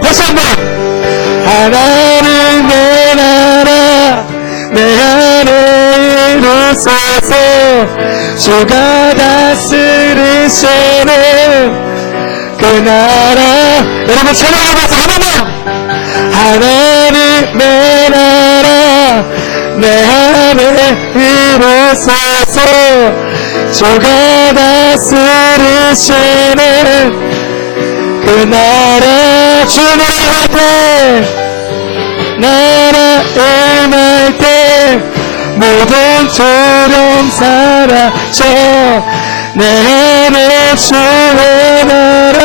다시 한번, 하나님의 나라 내 안에 이루소서. 주가 다스리시는 그 나라, 여러분 찬양하면서 하나님의 나라 내 안에 이루소서. 주가 다스리시는 그 나라, 주님 앞에 나라 임할 때 모든 두려움 사라져. 내 안에 주의 나라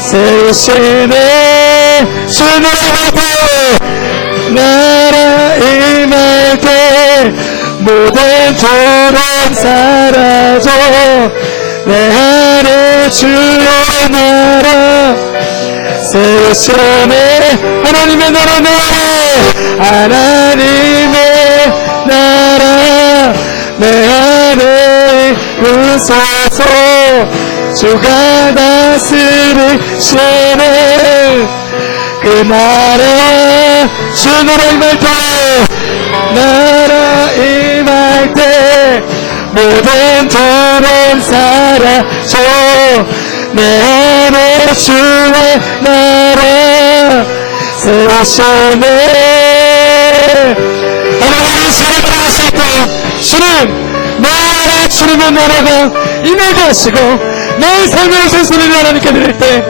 세우시네. 주님 앞에 나라 임할 때 모든 두려움 사라져. 내 안에 주의 나라 세우시네. 하나님의 나라 내 안에, 하나님의 나라 내 안에 이루소서. 주가 다스리시는 그 나라, 주 나라 임할 때, 나라 임할 때 모든 두려움 사라져. 내 안에 주의 나라 세우시네. 하나님의 주를 바라실 때 주님 나라, 주님의 나라가 임하게 하시고 내 삶의 선수를 하나님께 드릴 때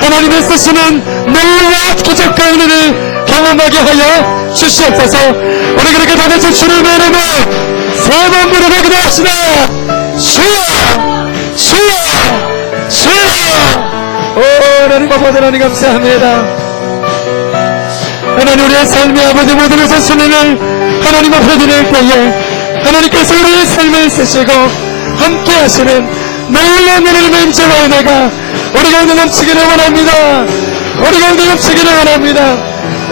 하나님의 쓰시는 놀라운 기적과 은혜를 경험하게 하여 주시옵소서. 우리 그렇게 다같이 주님의 이름을 세 번 부르게 합시다. 주여 주여 주여. 오 하나님 아버지, 하나님 감사합니다. 하나님 우리의 삶의 아버지 모든 선수님을 하나님 앞에 드릴 때에 하나님께서 우리의 삶을 쓰시고 함께 하시는 놀라운 은혜의 임재와 은혜가 우리 가운데 넘치기를 원합니다. 우리 가운데 넘치기를 원합니다.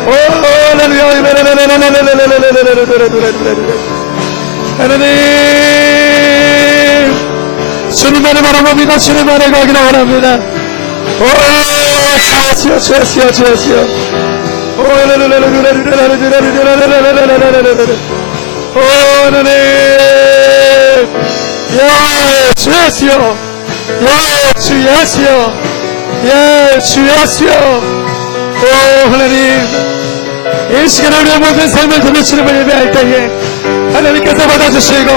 오 하나님, 주님만을 바라봅니다. 주님만을 가기를 원합니다. 오 주여 주여 주여 주여 주여. 오 하나님, 예 주여 예 주여 예 주여. 오 하나님, 이 시간에 우리의 모든 삶을 돌려주님을 예배할 때에 하나님께서 받아주시고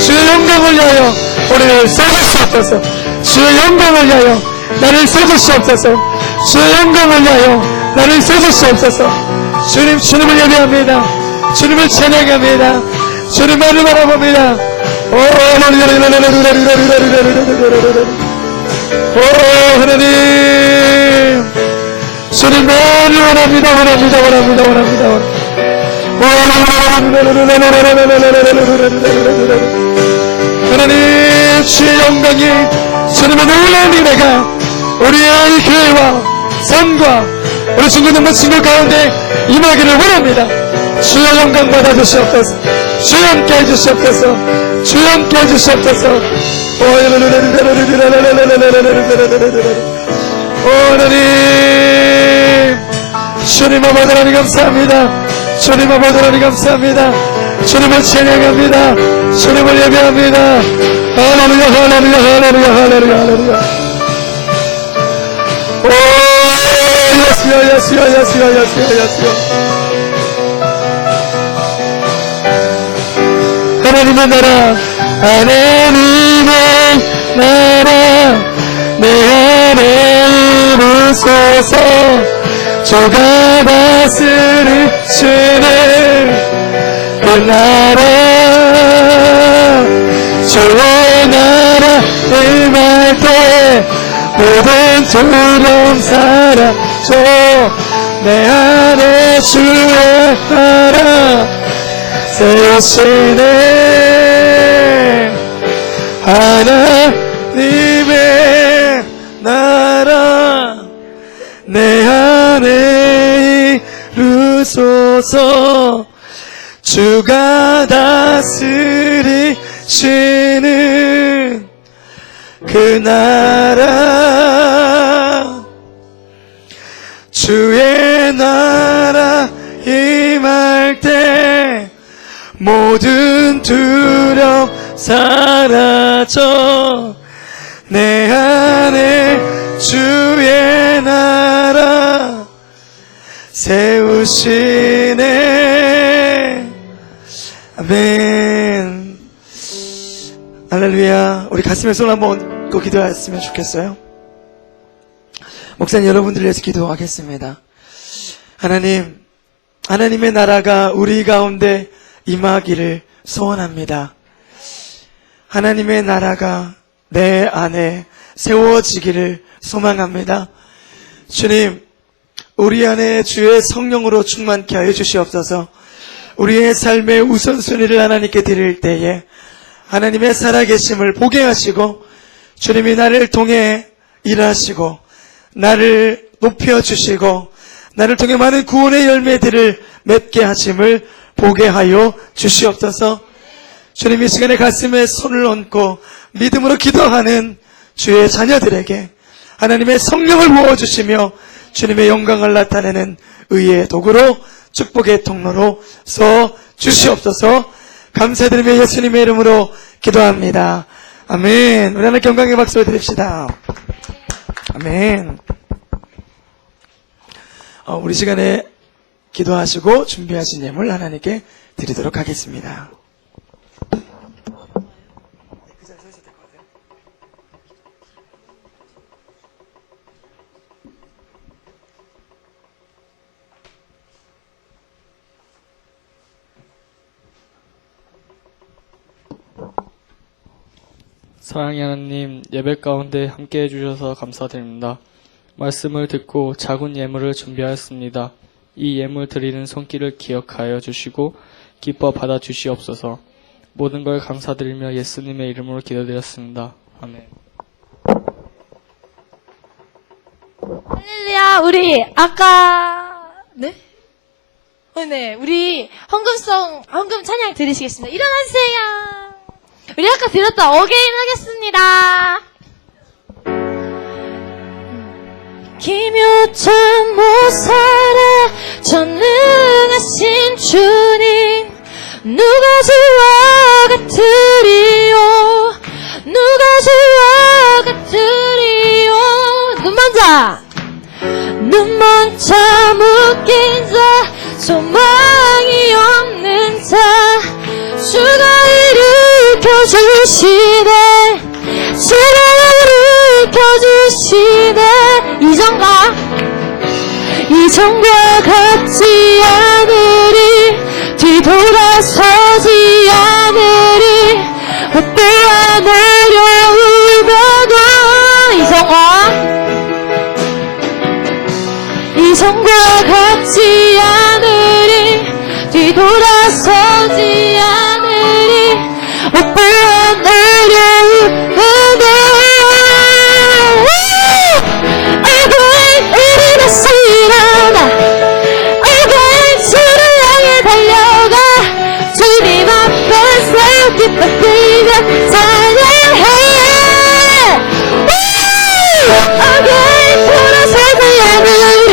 주의 영광을 위하여 우리를 써주시옵소서. 주의 영광을 위하여 나를 써주시옵소서. 주의 영광을 위하여 나를 써주시옵소서. 주님, 주님을 예배합니다. 주님을 찬양합니다. 주님만을 바라봅니다. 오 하나님, 주님만을 원합니다. 하나님, 주의 영광이, 주님의 놀라운 은혜가 우리의 교회와 삶과 우리 중고등부 친구 가운데 임하기를 원합니다. 주의 영광 받아주시옵소서. 주의 함께 해주시옵소서. 주의 함께 해주시옵소서. 오 하나님, 주님 아버지 하나님 감사합니다. 주님 아버지 하나님 감사합니다. 주님을 찬양합니다. 주님을 예배합니다. 할렐루야 할렐루야 할렐루야 할렐루야 할렐루야. 오 예수여 예수여 예수여 예수여 예수여. 하나님의 나라, 하나님의 나라 내 안에 이루소서. 주가 다스리시는 그 나라, 주의 나라 임할 때 모든 두려움 사라져. 내 안에 주의 나라 세우시네 하나님의 나라 내 안에 이루소서 주가 다스리시는 그 나라 주의 나라 임할 때 모든 두려움 사라져 내 안에 주의 나라 세우시네. 아멘. 할렐루야. 우리 가슴에 손 한번 얹고 기도했으면 좋겠어요. 목사님 여러분들을 위해서 기도하겠습니다. 하나님, 하나님의 나라가 우리 가운데 임하기를 소원합니다. 하나님의 나라가 내 안에 세워지기를 소망합니다. 주님, 우리 안에 주의 성령으로 충만케 하여 주시옵소서. 우리의 삶의 우선순위를 하나님께 드릴 때에 하나님의 살아계심을 보게 하시고 주님이 나를 통해 일하시고 나를 높여주시고 나를 통해 많은 구원의 열매들을 맺게 하심을 보게 하여 주시옵소서. 주님, 이 시간에 가슴에 손을 얹고 믿음으로 기도하는 주의 자녀들에게 하나님의 성령을 부어주시며 주님의 영광을 나타내는 의의 도구로 축복의 통로로 서 주시옵소서. 감사드리며 예수님의 이름으로 기도합니다. 아멘. 우리 하나님께 영광의 박수를 드립시다. 아멘. 우리 시간에 기도하시고 준비하신 예물 하나님께 드리도록 하겠습니다. 사랑의 하나님, 예배 가운데 함께 해주셔서 감사드립니다. 말씀을 듣고 작은 예물을 준비하였습니다. 이 예물 드리는 손길을 기억하여 주시고 기뻐 받아 주시옵소서. 모든 걸 감사드리며 예수님의 이름으로 기도드렸습니다. 아멘. 할렐루야. 우리 아까 네? 네, 우리 헌금 찬양 드리시겠습니다. 일어나세요. 우리 아까 드렸던 어게인 하겠습니다. 기묘천 모살아 전능하신 주님, 누가 주와 같으리요, 누가 주와 같으리요. 눈 먼저, 눈 먼저 묶인 자, 소망이 없는 자, 주가 일으켜주시네, 주가 일으켜주시네. 이전과 같지 않으리, 뒤돌아서지 않으리, 어떠한 어려움에도 이전과 같지 않으리, 뒤돌아서지 않으리, 어떠한 어려움에도 일어나 어게인 주를 향해 달려가 주님 앞에서 기뻐 뛰며 찬양해. 어게인 돌아서지 않으리,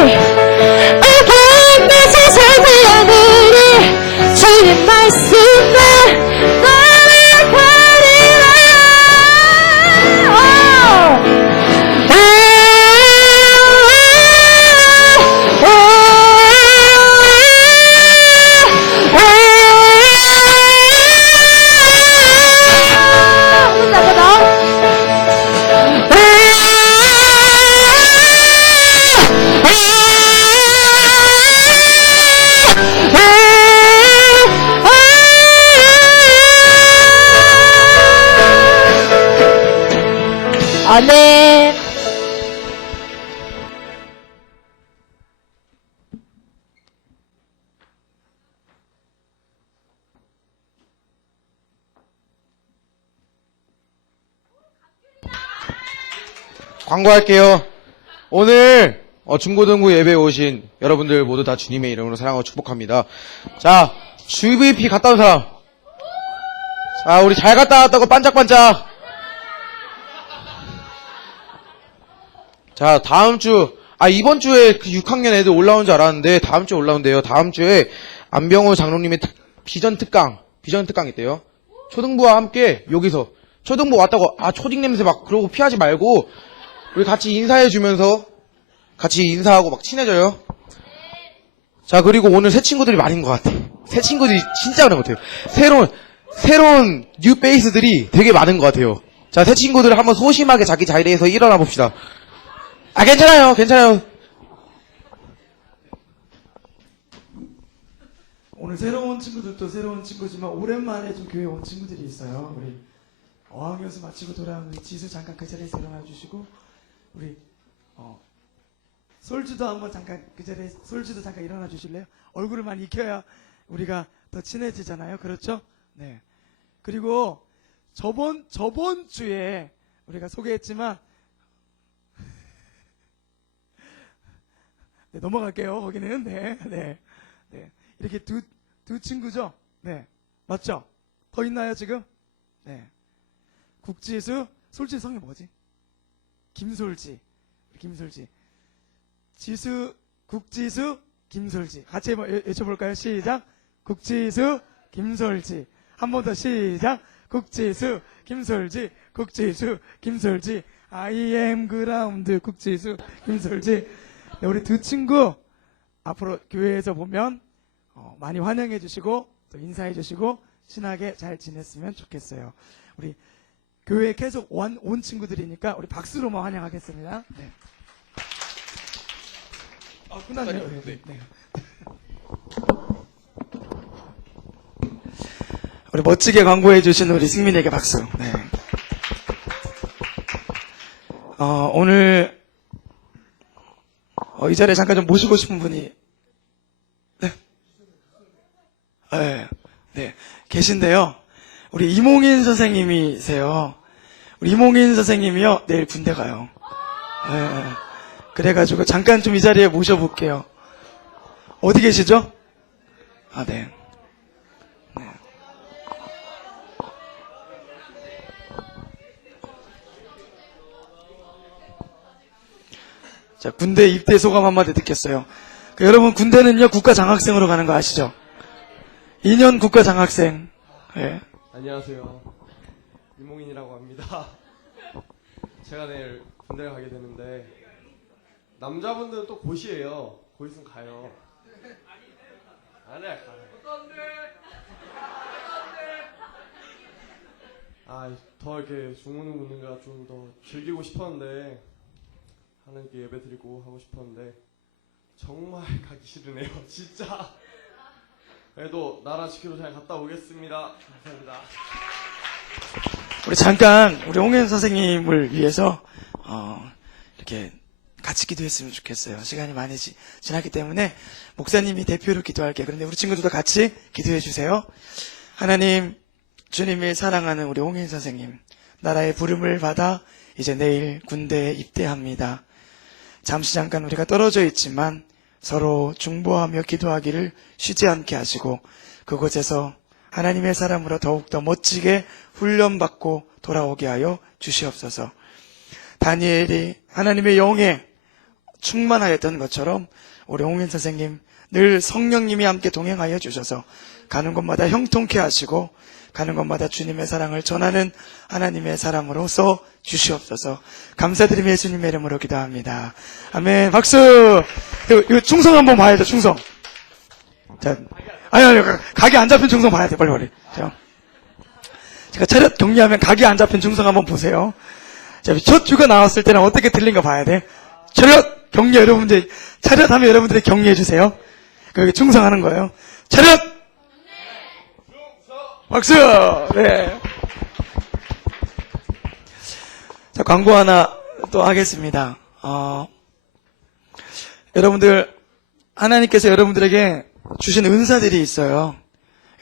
어게인 다시 서지 않으리, 광고할게요. 오늘 중고등부 예배에 오신 여러분들 모두 다 주님의 이름으로 사랑하고 축복합니다. 자, GVP 갔다 온 사람. 자, 우리 잘 갔다 왔다고 반짝반짝. 자, 다음 주, 이번 주에 그 6학년 애들 올라온 줄 알았는데 다음 주에 올라온대요. 다음 주에 안병호 장로님의 비전 특강 있대요. 초등부와 함께 여기서 초등부 왔다고 초딩 냄새 막 그러고 피하지 말고 우리 같이 인사해 주면서 같이 인사하고 막 친해져요. 자, 그리고 오늘 새 친구들이 많은 것 같아. 새 친구들이 진짜 많은 것 같아요. 새로운 뉴 페이스들이 되게 많은 것 같아요. 자, 새 친구들 한번 소심하게 자기 자리에서 일어나 봅시다. 괜찮아요. 오늘 새로운 친구들도 새로운 친구지만 오랜만에 좀 교회 온 친구들이 있어요. 우리 어학연수 마치고 돌아온 우리 지수 잠깐 그 자리에서 일어나 주시고 우리 솔주도 한번 잠깐 그 자리에 솔주도 잠깐 일어나 주실래요? 얼굴을 많이 익혀야 우리가 더 친해지잖아요. 그렇죠? 네. 그리고 저번 주에 우리가 소개했지만 네, 넘어갈게요. 거기는 네. 이렇게 두 친구죠? 네. 맞죠? 더 있나요, 지금? 네. 국지수, 솔지 성이 뭐지? 김솔지. 지수, 국지수, 김솔지. 같이 한번 외쳐볼까요? 시작. 국지수, 김솔지. 한 번 더 시작. 국지수, 김솔지. I am ground, 국지수, 김솔지. 네, 우리 두 친구 앞으로 교회에서 보면 많이 환영해 주시고 또 인사해 주시고 친하게 잘 지냈으면 좋겠어요. 우리 교회에 계속 온 친구들이니까 우리 박수로만 환영하겠습니다. 네. 끝났네요. 네. 우리 멋지게 광고해 주신 우리 승민에게 박수. 네. 오늘 이 자리에 잠깐 좀 모시고 싶은 분이 네, 계신데요. 우리 이몽인 선생님이세요. 우리 이몽인 선생님이요, 내일 군대 가요. 네, 그래가지고 잠깐 좀 이 자리에 모셔볼게요. 어디 계시죠? 네. 자, 군대 입대 소감 한마디 듣겠어요. 여러분, 군대는요, 국가 장학생으로 가는 거 아시죠? 2년 국가 장학생. 네. 안녕하세요. 이몽인이라고 합니다. 제가 내일 군대를 가게 되는데 남자분들은 또 곧이에요. 곧 있으면 가요. 아니야, 가요. 더 이렇게 중문군인가 좀 더 즐기고 싶었는데 하나님께 예배 드리고 하고 싶었는데 정말 가기 싫으네요. 진짜. 그래도 나라 지키러 잘 갔다 오겠습니다. 감사합니다. 우리 잠깐 우리 홍현 선생님을 위해서 이렇게 같이 기도했으면 좋겠어요. 시간이 많이 지났기 때문에 목사님이 대표로 기도할게요. 그런데 우리 친구들도 같이 기도해 주세요. 하나님, 주님이 사랑하는 우리 홍현 선생님, 나라의 부름을 받아 이제 내일 군대에 입대합니다. 잠시 잠깐 우리가 떨어져 있지만 서로 중보하며 기도하기를 쉬지 않게 하시고 그곳에서 하나님의 사람으로 더욱더 멋지게 훈련받고 돌아오게 하여 주시옵소서. 다니엘이 하나님의 영에 충만하였던 것처럼 우리 홍인 선생님 늘 성령님이 함께 동행하여 주셔서 가는 곳마다 형통케 하시고 가는 곳마다 주님의 사랑을 전하는 하나님의 사람으로서 주시옵소서. 감사드리며 예수님의 이름으로 기도합니다. 아멘. 박수. 이거 충성 한번 봐야죠. 충성. 자, 아니 각이 안 잡힌 충성 봐야 돼. 빨리. 자, 제가 차렷 격리하면 각이 안 잡힌 충성 한번 보세요. 자, 첫 주가 나왔을 때는 어떻게 들린가 봐야 돼. 차렷 격리 여러분들 차렷하면 여러분들이 격리해 주세요. 그게 충성하는 거예요. 차렷. 박수! 네. 자, 광고 하나 또 하겠습니다. 여러분들, 하나님께서 여러분들에게 주신 은사들이 있어요.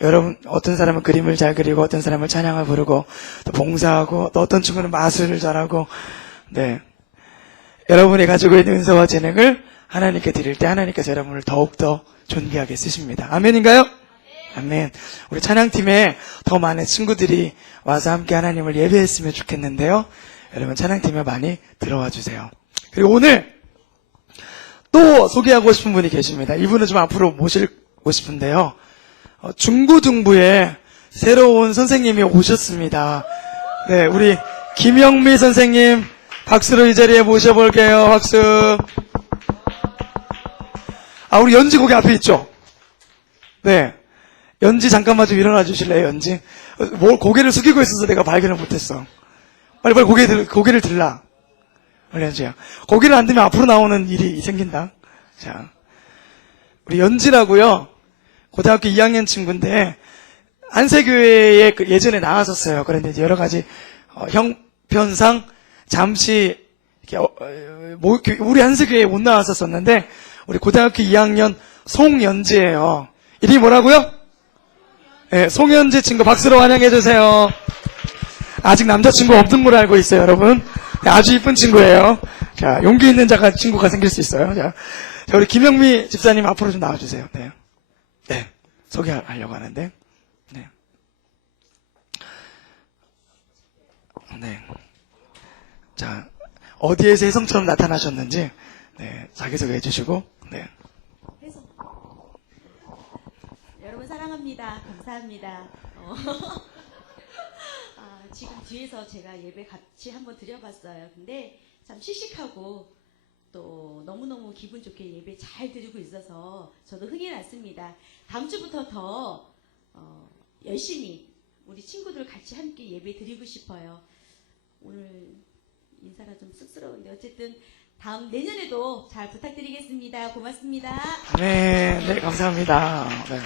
여러분, 어떤 사람은 그림을 잘 그리고, 어떤 사람은 찬양을 부르고, 또 봉사하고, 또 어떤 친구는 마술을 잘하고, 네. 여러분이 가지고 있는 은사와 재능을 하나님께 드릴 때 하나님께서 여러분을 더욱더 존귀하게 쓰십니다. 아멘인가요? 아멘. 우리 찬양팀에 더 많은 친구들이 와서 함께 하나님을 예배했으면 좋겠는데요. 여러분 찬양팀에 많이 들어와 주세요. 그리고 오늘 또 소개하고 싶은 분이 계십니다. 이분은 좀 앞으로 모시고 싶은데요. 중고등부에 새로운 선생님이 오셨습니다. 네, 우리 김영미 선생님 박수로 이 자리에 모셔볼게요. 박수. 우리 연지 거기 앞에 있죠? 네. 연지 잠깐만 좀 일어나 주실래요, 연지? 고개를 숙이고 있어서 내가 발견을 못했어. 빨리 고개를 들라. 빨리 연지야. 고개를 안 들면 앞으로 나오는 일이 생긴다. 자. 우리 연지라고요. 고등학교 2학년 친구인데, 한세교회에 예전에 나왔었어요. 그런데 이제 여러 가지, 형편상 잠시, 이렇게, 우리 한세교회에 못 나왔었었는데, 우리 고등학교 2학년 송연지예요. 이름이 뭐라고요? 네, 송연지 친구 박수로 환영해주세요. 아직 남자친구 없는 걸로 알고 있어요, 여러분. 네, 아주 이쁜 친구예요. 자, 용기 있는 친구가 생길 수 있어요. 자, 우리 김영미 집사님 앞으로 좀 나와주세요. 네. 네. 소개하려고 하는데. 네. 네. 자, 어디에서 혜성처럼 나타나셨는지, 네, 자기소개 해주시고, 네. 여러분 사랑합니다. 감사합니다. 지금 뒤에서 제가 예배 같이 한번 드려봤어요. 근데 참 씩씩하고 또 너무너무 기분 좋게 예배 잘 드리고 있어서 저도 흥이 났습니다. 다음 주부터 더 열심히 우리 친구들 같이 함께 예배 드리고 싶어요. 오늘 인사가 좀 쑥스러운데 어쨌든 내년에도 잘 부탁드리겠습니다. 고맙습니다. 네, 네, 감사합니다. 네.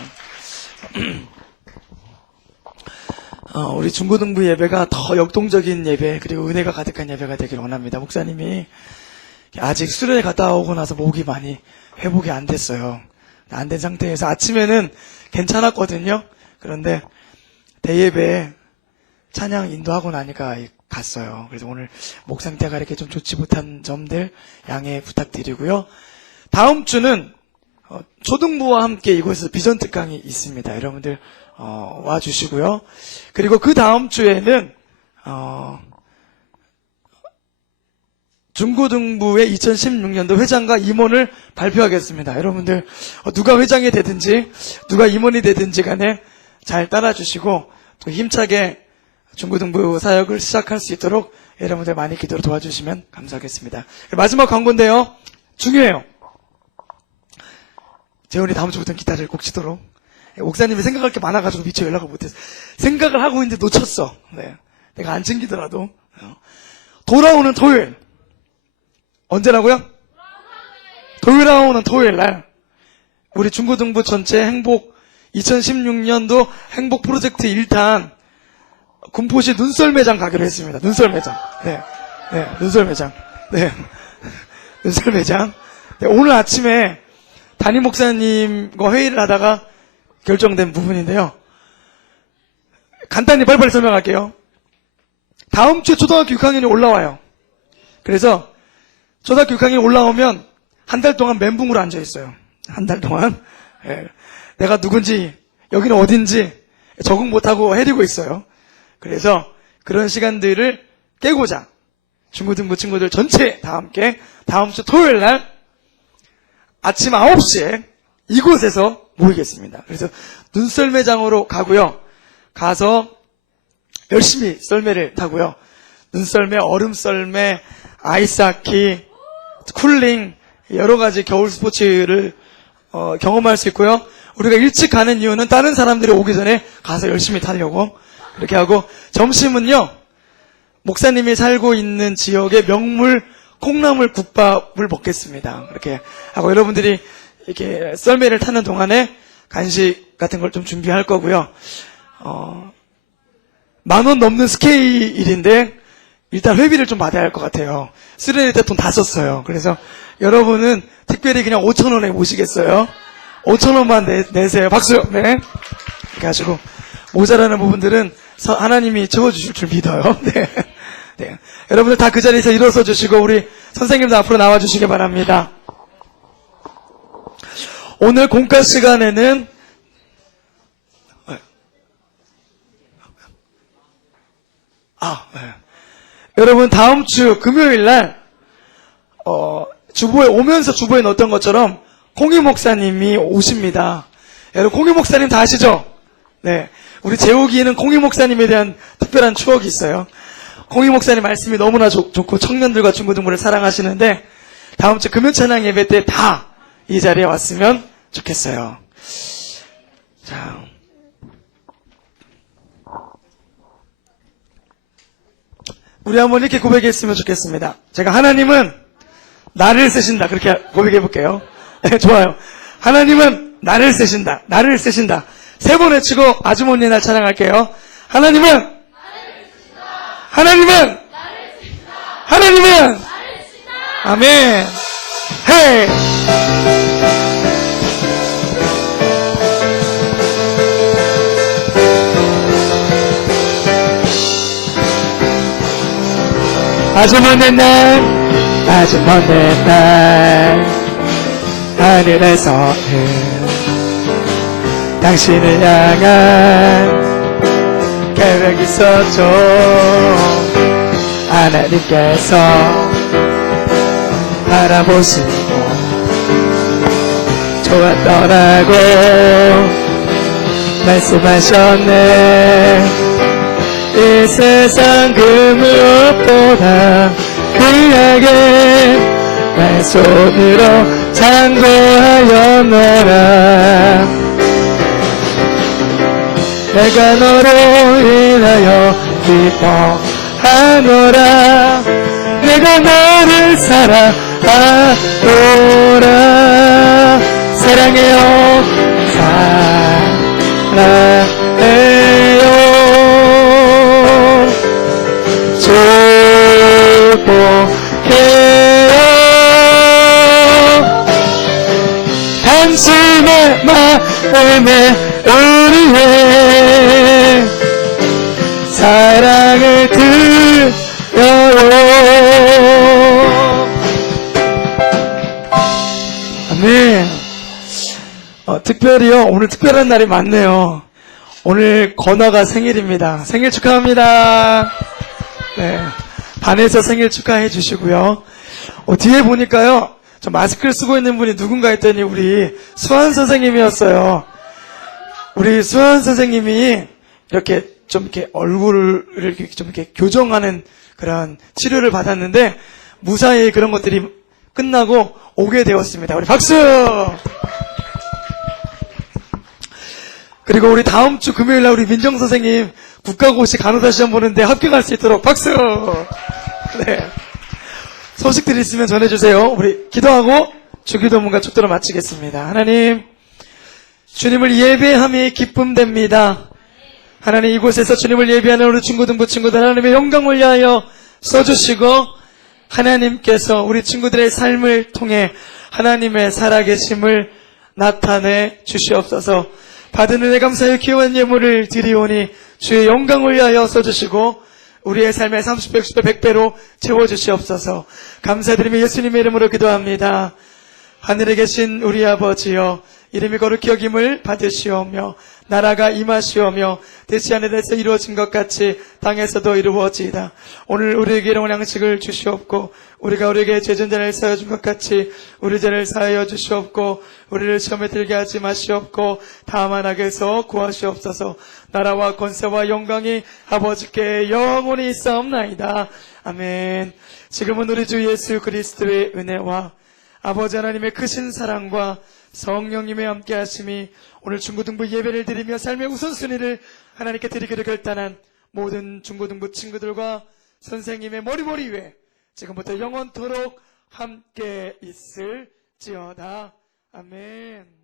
우리 중고등부 예배가 더 역동적인 예배, 그리고 은혜가 가득한 예배가 되길 원합니다. 목사님이 아직 수련회 갔다 오고 나서 목이 많이 회복이 안 됐어요. 안 된 상태에서 아침에는 괜찮았거든요. 그런데 대예배 찬양 인도하고 나니까 갔어요. 그래서 오늘 목 상태가 이렇게 좀 좋지 못한 점들 양해 부탁드리고요. 다음 주는 초등부와 함께 이곳에서 비전 특강이 있습니다. 여러분들 와주시고요. 그리고 그 다음 주에는 중고등부의 2016년도 회장과 임원을 발표하겠습니다. 여러분들 누가 회장이 되든지 누가 임원이 되든지 간에 잘 따라주시고 또 힘차게 중고등부 사역을 시작할 수 있도록 여러분들 많이 기도로 도와주시면 감사하겠습니다. 마지막 광고인데요. 중요해요. 재훈이 다음 주부터는 기타를 꼭 치도록. 옥사님이 생각할 게 많아가지고 미처 연락을 못했어. 생각을 하고 있는데 놓쳤어. 네. 내가 안 챙기더라도. 돌아오는 토요일. 언제라고요? 돌아오는 토요일 날. 우리 중고등부 전체 행복 2016년도 행복 프로젝트 1탄 군포시 눈썰매장 가기로 했습니다. 눈썰매장. 네. 네. 눈썰매장. 네. 눈썰매장. 네. 오늘 아침에 담임 목사님과 회의를 하다가 결정된 부분인데요. 간단히 빨리빨리 설명할게요. 다음 주에 초등학교 6학년이 올라와요. 그래서 초등학교 6학년이 올라오면 한 달 동안 멘붕으로 앉아있어요. 한 달 동안. 예. 내가 누군지, 여기는 어딘지 적응 못하고 헤리고 있어요. 그래서 그런 시간들을 깨고자 중고등부 친구들 전체 다 함께 다음 주 토요일 날 아침 9시에 이곳에서 모이겠습니다. 그래서 눈썰매장으로 가고요. 가서 열심히 썰매를 타고요. 눈썰매, 얼음썰매, 아이스하키, 쿨링, 여러 가지 겨울 스포츠를 경험할 수 있고요. 우리가 일찍 가는 이유는 다른 사람들이 오기 전에 가서 열심히 타려고 그렇게 하고, 점심은요, 목사님이 살고 있는 지역의 명물 콩나물 국밥을 먹겠습니다. 그렇게 하고 여러분들이 이렇게 썰매를 타는 동안에 간식 같은 걸 좀 준비할 거고요. 10,000원 넘는 스케일인데 일단 회비를 좀 받아야 할 것 같아요. 수련회 때 돈 다 썼어요. 그래서 여러분은 특별히 그냥 5,000원에 모시겠어요. 5,000원만 내세요. 박수. 네. 이렇게 하시고 모자라는 부분들은 하나님이 채워주실 줄 믿어요. 네. 네. 여러분들 다 그 자리에서 일어서 주시고 우리 선생님도 앞으로 나와 주시기 바랍니다. 오늘 공과 시간에는 여러분 다음 주 금요일 날 주보에 오면서 주보에 넣었던 것처럼 공희 목사님이 오십니다. 여러분 공희 목사님 다 아시죠? 네. 우리 재욱이는 공희 목사님에 대한 특별한 추억이 있어요. 공희 목사님 말씀이 너무나 좋고 청년들과 중고등부를 사랑하시는데 다음 주 금요 찬양 예배 때 다 이 자리에 왔으면 좋겠어요. 자. 우리 한번 이렇게 고백했으면 좋겠습니다. 제가 하나님은 나를 쓰신다. 그렇게 고백해 볼게요. 네, 좋아요. 하나님은 나를 쓰신다. 나를 쓰신다. 세 번 외치고 아주머니의 날 찬양할게요. 하나님은 하나님은 하나님은 아멘. 헤이. 아주 먼 날, 아주 먼 날, 하늘에서는 당신을 향한 계획이 있었죠. 하나님께서 바라보시고 좋았더라고 말씀하셨네. 이 세상 그 무엇보다 귀하게 내 손으로 창조하였노라. 내가 너로 인하여 기뻐하노라. 내가 너를 사랑하노라. 사랑해요 사랑해요. 축복해요. 당신의 마음에 우리의 사랑을 드려요. 아멘. 특별히요, 오늘 특별한 날이 많네요. 오늘 건아가 생일입니다. 생일 축하합니다. 네. 반에서 생일 축하해 주시고요. 뒤에 보니까요, 저 마스크를 쓰고 있는 분이 누군가 했더니 우리 수환 선생님이었어요. 우리 수환 선생님이 이렇게 좀 이렇게 얼굴을 이렇게 좀 이렇게 교정하는 그런 치료를 받았는데 무사히 그런 것들이 끝나고 오게 되었습니다. 우리 박수! 그리고 우리 다음 주 금요일 날 우리 민정 선생님 국가고시 간호사 시험 보는데 합격할 수 있도록 박수! 네. 소식들이 있으면 전해주세요. 우리 기도하고 주기도문과 축도로 마치겠습니다. 하나님, 주님을 예배함이 기쁨됩니다. 하나님, 이곳에서 주님을 예배하는 우리 중고등부 친구들 하나님의 영광을 위하여 써주시고 하나님께서 우리 친구들의 삶을 통해 하나님의 살아계심을 나타내 주시옵소서. 받은 은혜 감사의 귀한 예물을 드리오니 주의 영광을 위하여 써주시고 우리의 삶의 30배, 60배, 100배로 채워주시옵소서. 감사드리며 예수님의 이름으로 기도합니다. 하늘에 계신 우리 아버지여, 이름이 거룩히 여김을 받으시오며 나라가 임하시오며 뜻이 하늘에서 이루어진 것 같이 땅에서도 이루어지이다. 오늘 우리에게 일용할 양식을 주시옵고 우리가 우리에게 죄진자를 사하여 준 것 같이 우리 죄를 사하여 주시옵고 우리를 시험에 들게 하지 마시옵고 다만 악에서 구하시옵소서. 나라와 권세와 영광이 아버지께 영원히 있사옵나이다. 아멘. 지금은 우리 주 예수 그리스도의 은혜와 아버지 하나님의 크신 사랑과 성령님의 함께 하심이 오늘 중고등부 예배를 드리며 삶의 우선순위를 하나님께 드리기로 결단한 모든 중고등부 친구들과 선생님의 머리 위에 지금부터 영원토록 함께 있을지어다. 아멘.